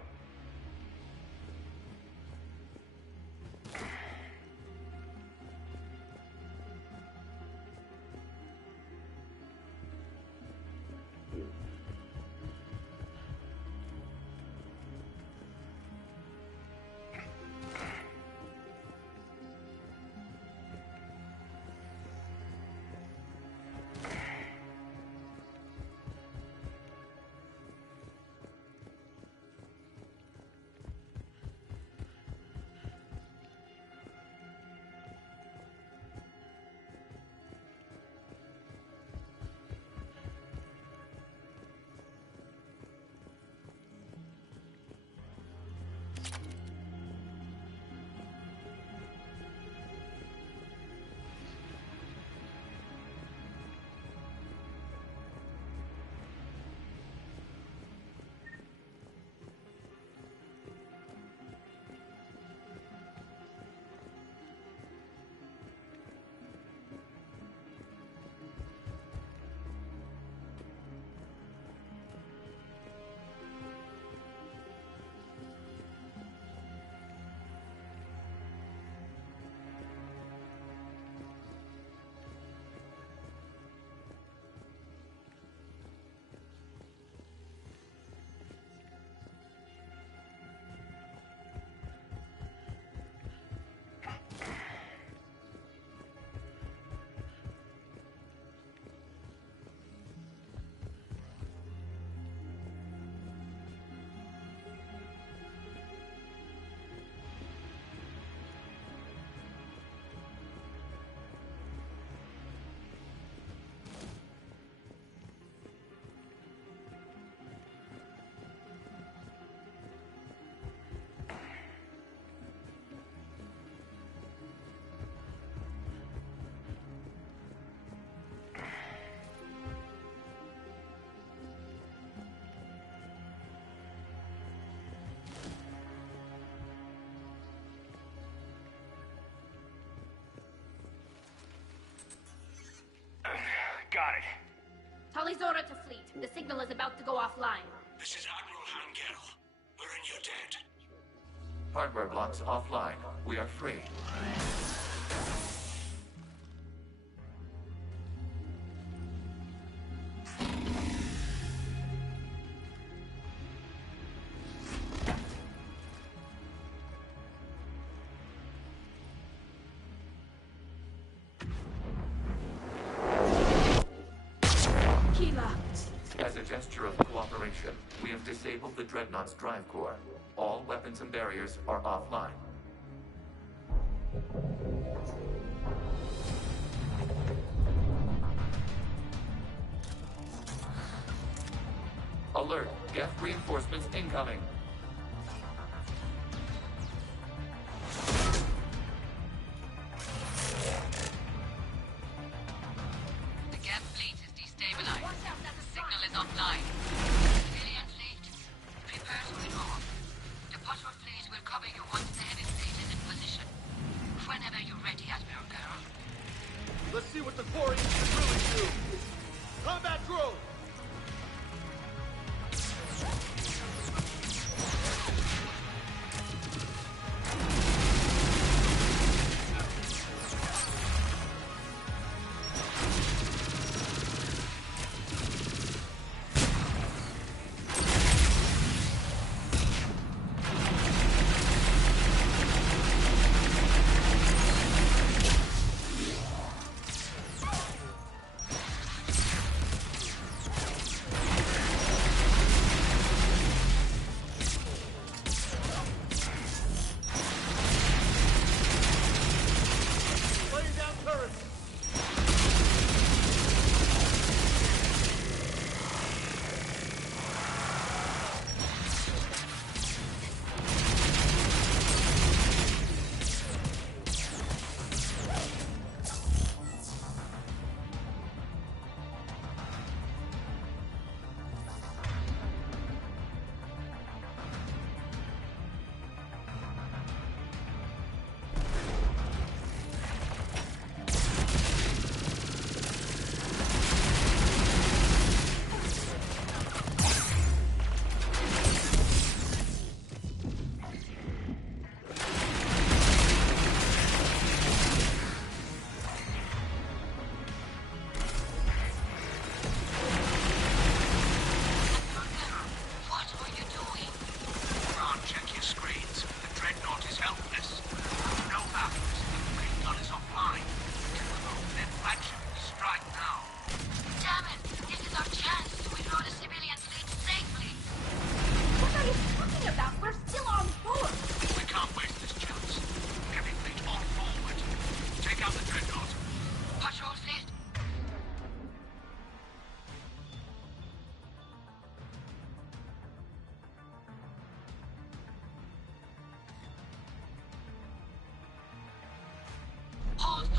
Got it. Tully's order to fleet. The signal is about to go offline. This is Admiral Hangel. We're in your debt. Hardware blocks offline. We are free. As a gesture of cooperation, we have disabled the Dreadnought's drive core. All weapons and barriers are offline. Alert! Geth reinforcements incoming! Let's see what the Quarians can really do. Combat drone!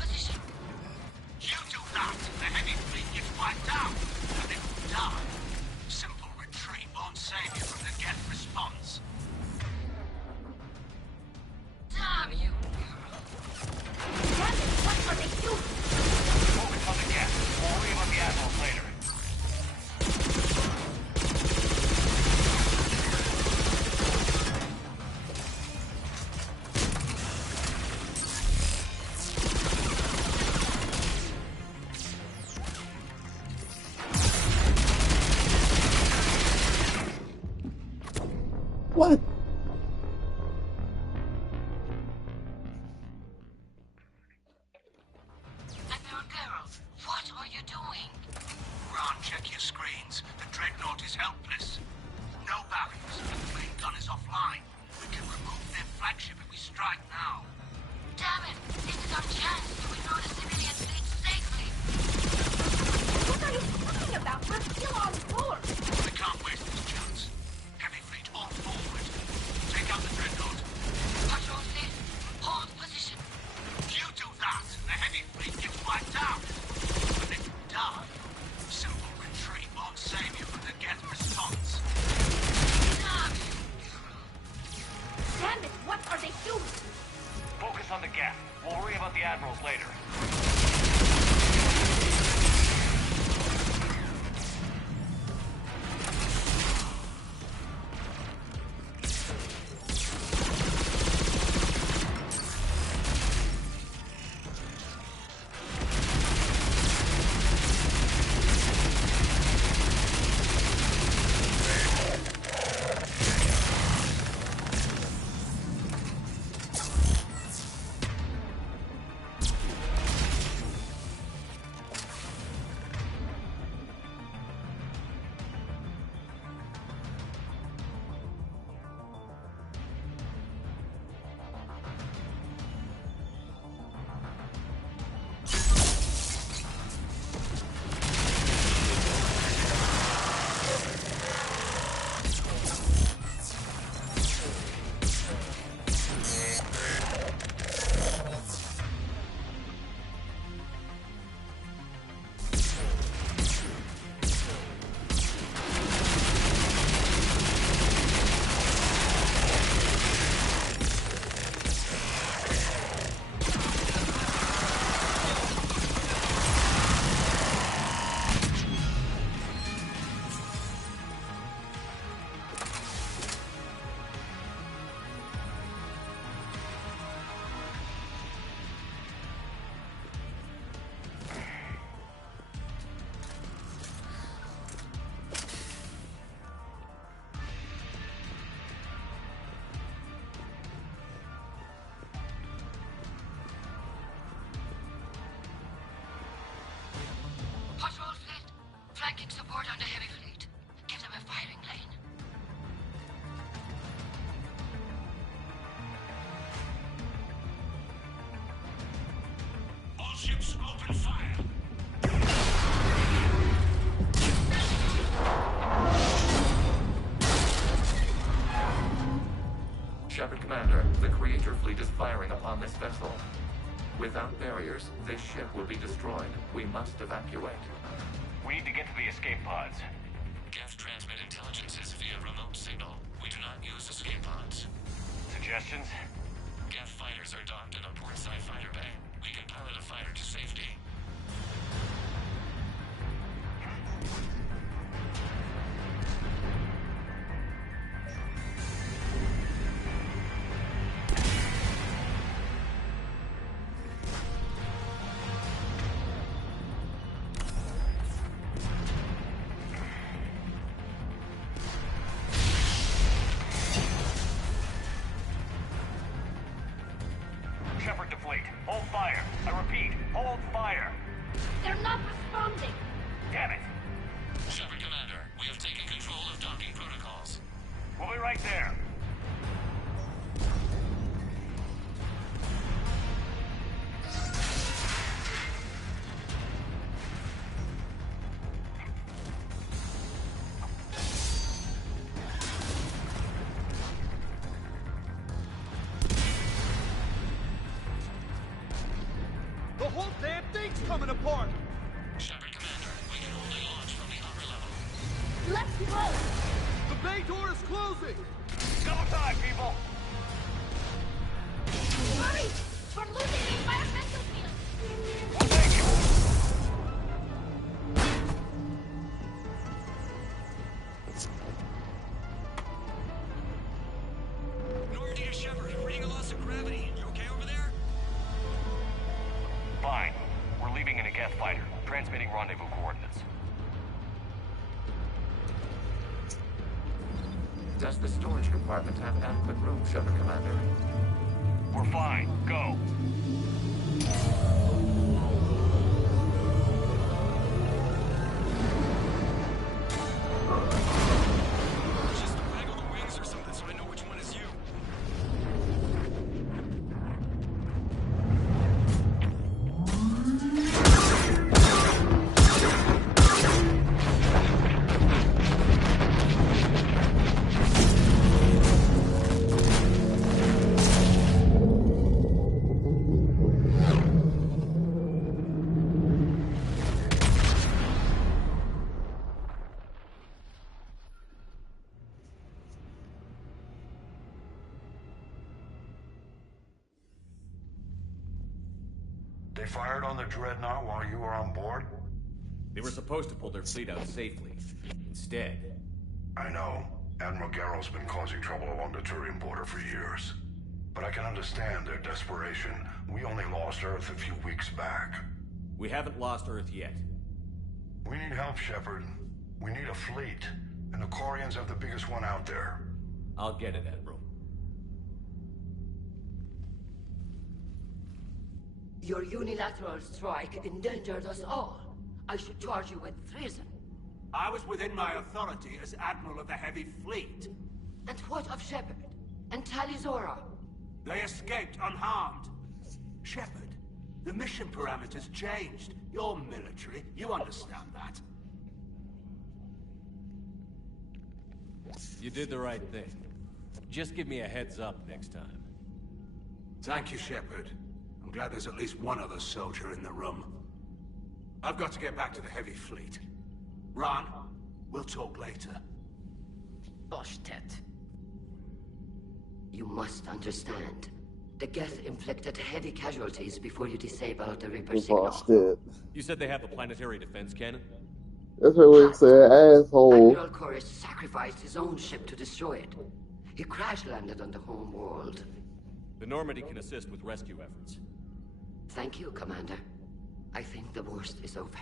position. You do that, the heavy fleet gets wiped out, and it will die. Simple retreat won't save you from the Geth response. Damn you! Damn it, what are they doing? Focus on the Geth. We'll worry about the Admirals later. What? Admiral Carroll, what are you doing? Ron, check your screens. The Dreadnought is helpless. No barriers, and the main gun is offline. We can remove their flagship if we strike now. Damn it! This is our chance to withdraw the civilian fleet safely! What are you talking about? We're still on board! We can't waste this chance. Heavy fleet all forward. Take out the Dreadnought. Patrol fleet, hold position. You do that, the heavy fleet gets wiped out. And it will die. Simple retreat won't save you from the Geth response. Damn you! Damn it, what are they doing? Focus on the Geth. We'll worry about the Admirals later. Patrol fleet, flanking support on the heavy fleet. Give them a firing lane. All ships open fire. Shepard Commander, the Creator fleet is firing upon this vessel. Without barriers, this ship will be destroyed. We must evacuate. We need to get to the escape pods. Geth transmit intelligences via remote signal. We do not use escape pods. Suggestions? Geth fighters are docked in a portside fighter bay. We can pilot a fighter to safety. Shepard to fleet. Hold fire. I repeat, hold fire. They're not coming apart. Shepard, Commander, we can only launch from the upper level. Let's go! The bay door is closing! Go time, people! Hurry! We're losing the environmental field! Thank you! Normandy to Shepard, reading a loss of gravity. You okay over there? Fine. We're leaving in a Geth fighter, transmitting rendezvous coordinates. Does the storage compartment have adequate room, Shepard, Commander? We're fine. Go. Just waggle the wings or something so I know which one is you. They fired on the Dreadnought while you were on board? They were supposed to pull their fleet out safely. Instead... I know. Admiral Garrow's been causing trouble along the Turian border for years. But I can understand their desperation. We only lost Earth a few weeks back. We haven't lost Earth yet. We need help, Shepard. We need a fleet. And the Quarians have the biggest one out there. I'll get it, Admiral. Your unilateral strike endangered us all. I should charge you with treason. I was within my authority as Admiral of the Heavy Fleet. And what of Shepard? And Talizora? They escaped unharmed. Shepard, the mission parameters changed. You're military, you understand that. You did the right thing. Just give me a heads up next time. Thank you, Shepard. I'm glad there's at least one other soldier in the room. I've got to get back to the Heavy Fleet. Ron, we'll talk later. Boshtet. You must understand. The Geth inflicted heavy casualties before you disabled the Reaper signal. You said they have a planetary defense cannon? That's what we said, asshole. Admiral Chorus sacrificed his own ship to destroy it. He crash-landed on the home world. The Normandy can assist with rescue efforts. Thank you, Commander. I think the worst is over.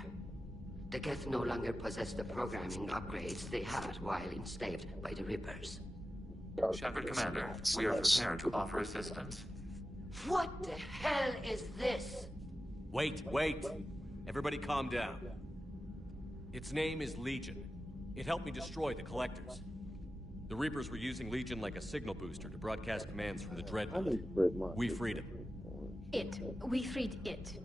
The Geth no longer possess the programming upgrades they had while enslaved by the Reapers. Shepard, Commander, we are prepared to offer assistance. What the hell is this? Wait. Everybody calm down. Its name is Legion. It helped me destroy the Collectors. The Reapers were using Legion like a signal booster to broadcast commands from the Dreadnought. We freed him. We freed it.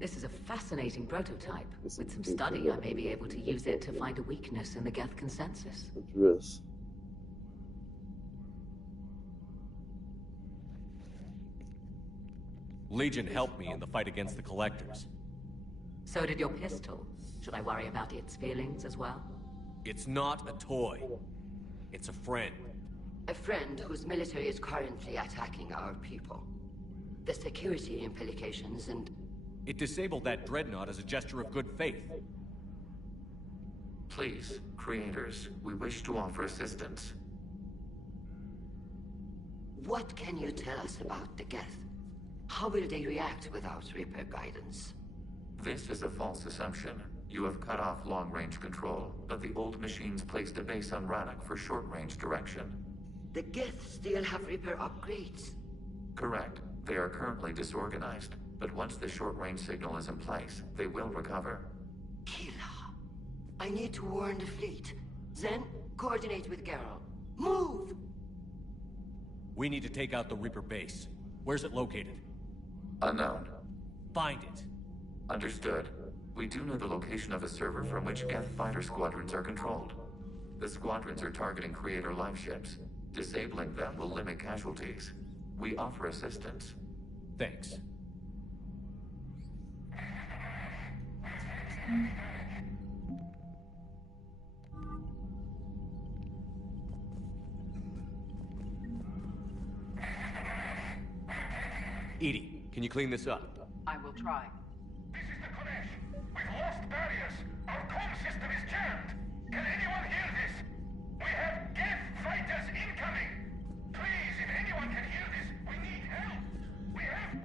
This is a fascinating prototype. With some study, I may be able to use it to find a weakness in the Geth consensus. Address. Legion helped me in the fight against the Collectors. So did your pistol. Should I worry about its feelings as well? It's not a toy. It's a friend. A friend whose military is currently attacking our people. The security implications and... It disabled that Dreadnought as a gesture of good faith. Please, creators, we wish to offer assistance. What can you tell us about the Geth? How will they react without Reaper guidance? This is a false assumption. You have cut off long-range control, but the old machines placed a base on Rannoch for short-range direction. The Geth still have Reaper upgrades? Correct. They are currently disorganized, but once the short-range signal is in place, they will recover. Killa. I need to warn the fleet. Then, coordinate with Garrow. Move! We need to take out the Reaper base. Where's it located? Unknown. Find it. Understood. We do know the location of a server from which Geth fighter squadrons are controlled. The squadrons are targeting Creator live ships. Disabling them will limit casualties. We offer assistance. Thanks. Edie, can you clean this up? I will try. This is the Kodesh. We've lost barriers. Our comm system is jammed. Can anyone hear this? We have Geth fighters incoming. Please, if anyone can hear this, we need help. We have...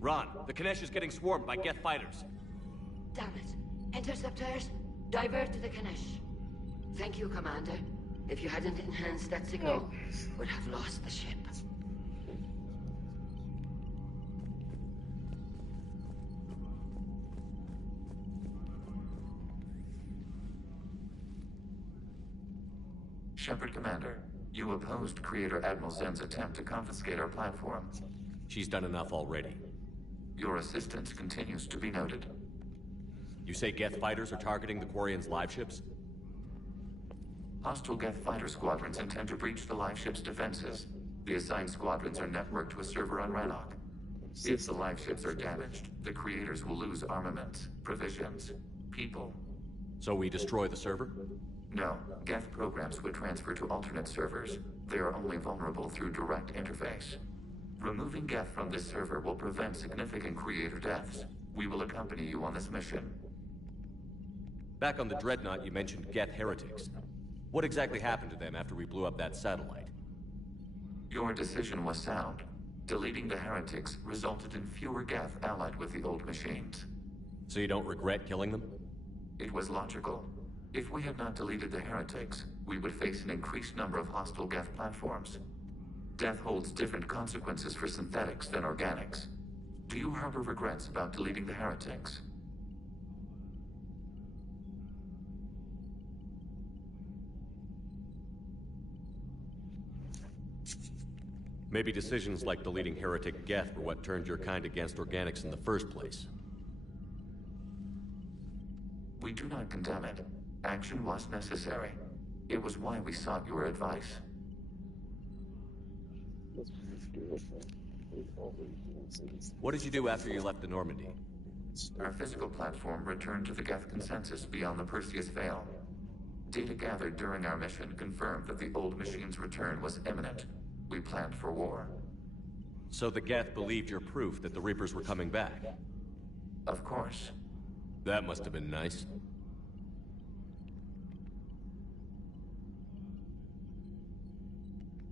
Ron, the Kanesh is getting swarmed by Geth fighters. Damn it. Interceptors, divert to the Kanesh. Thank you, Commander. If you hadn't enhanced that signal, would have lost the ship. Shepard, Commander, you opposed Creator Admiral Zen's attempt to confiscate our platform. She's done enough already. Your assistance continues to be noted. You say Geth fighters are targeting the Quarians' live ships? Hostile Geth fighter squadrons intend to breach the live ship's defenses. The assigned squadrons are networked to a server on Rannoch. If the live ships are damaged, the creators will lose armaments, provisions, people. So we destroy the server? No, Geth programs would transfer to alternate servers. They are only vulnerable through direct interface. Removing Geth from this server will prevent significant creator deaths. We will accompany you on this mission. Back on the Dreadnought, you mentioned Geth heretics. What exactly happened to them after we blew up that satellite? Your decision was sound. Deleting the heretics resulted in fewer Geth allied with the old machines. So you don't regret killing them? It was logical. If we had not deleted the heretics, we would face an increased number of hostile Geth platforms. Death holds different consequences for synthetics than organics. Do you harbor regrets about deleting the heretics? Maybe decisions like deleting heretic Geth were what turned your kind against organics in the first place. We do not condemn it. Action was necessary. It was why we sought your advice. What did you do after you left the Normandy? Our physical platform returned to the Geth consensus beyond the Perseus Veil. Data gathered during our mission confirmed that the old machine's return was imminent. We planned for war. So the Geth believed your proof that the Reapers were coming back? Of course. That must have been nice.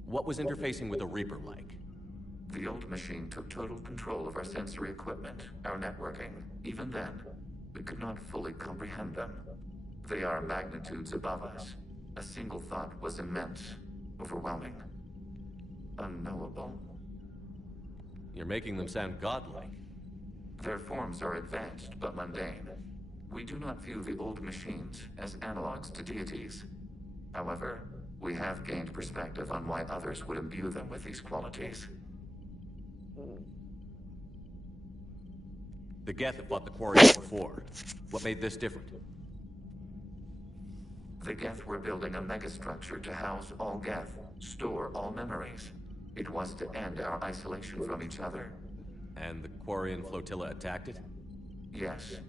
What was interfacing with a Reaper like? The old machine took total control of our sensory equipment, our networking. Even then, we could not fully comprehend them. They are magnitudes above us. A single thought was immense, overwhelming, unknowable. You're making them sound godlike. Their forms are advanced but mundane. We do not view the old machines as analogs to deities. However, we have gained perspective on why others would imbue them with these qualities. The Geth have fought the Quarians before. What made this different? The Geth were building a megastructure to house all Geth, store all memories. It was to end our isolation from each other. And the Quarian flotilla attacked it? Yes.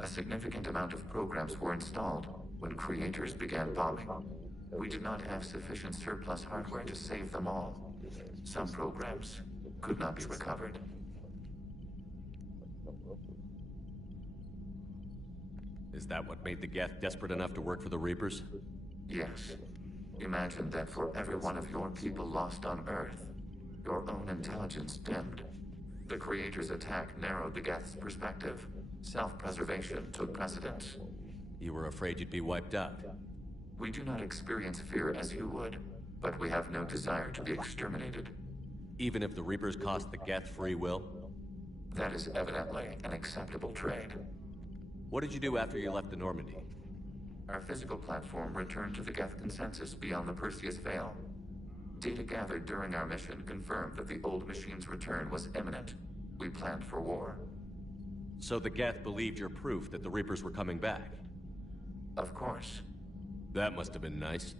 A significant amount of programs were installed when creators began bombing. We did not have sufficient surplus hardware to save them all. Some programs could not be recovered. Is that what made the Geth desperate enough to work for the Reapers? Yes. Imagine that for every one of your people lost on Earth, your own intelligence dimmed. The Creator's attack narrowed the Geth's perspective. Self-preservation took precedence. You were afraid you'd be wiped out. We do not experience fear as you would, but we have no desire to be exterminated. Even if the Reapers cost the Geth free will? That is evidently an acceptable trade. What did you do after you left the Normandy? Our physical platform returned to the Geth consensus beyond the Perseus Veil. Data gathered during our mission confirmed that the old machine's return was imminent. We planned for war. So the Geth believed your proof that the Reapers were coming back? Of course. That must have been nice.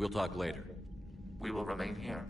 We'll talk later. We will remain here.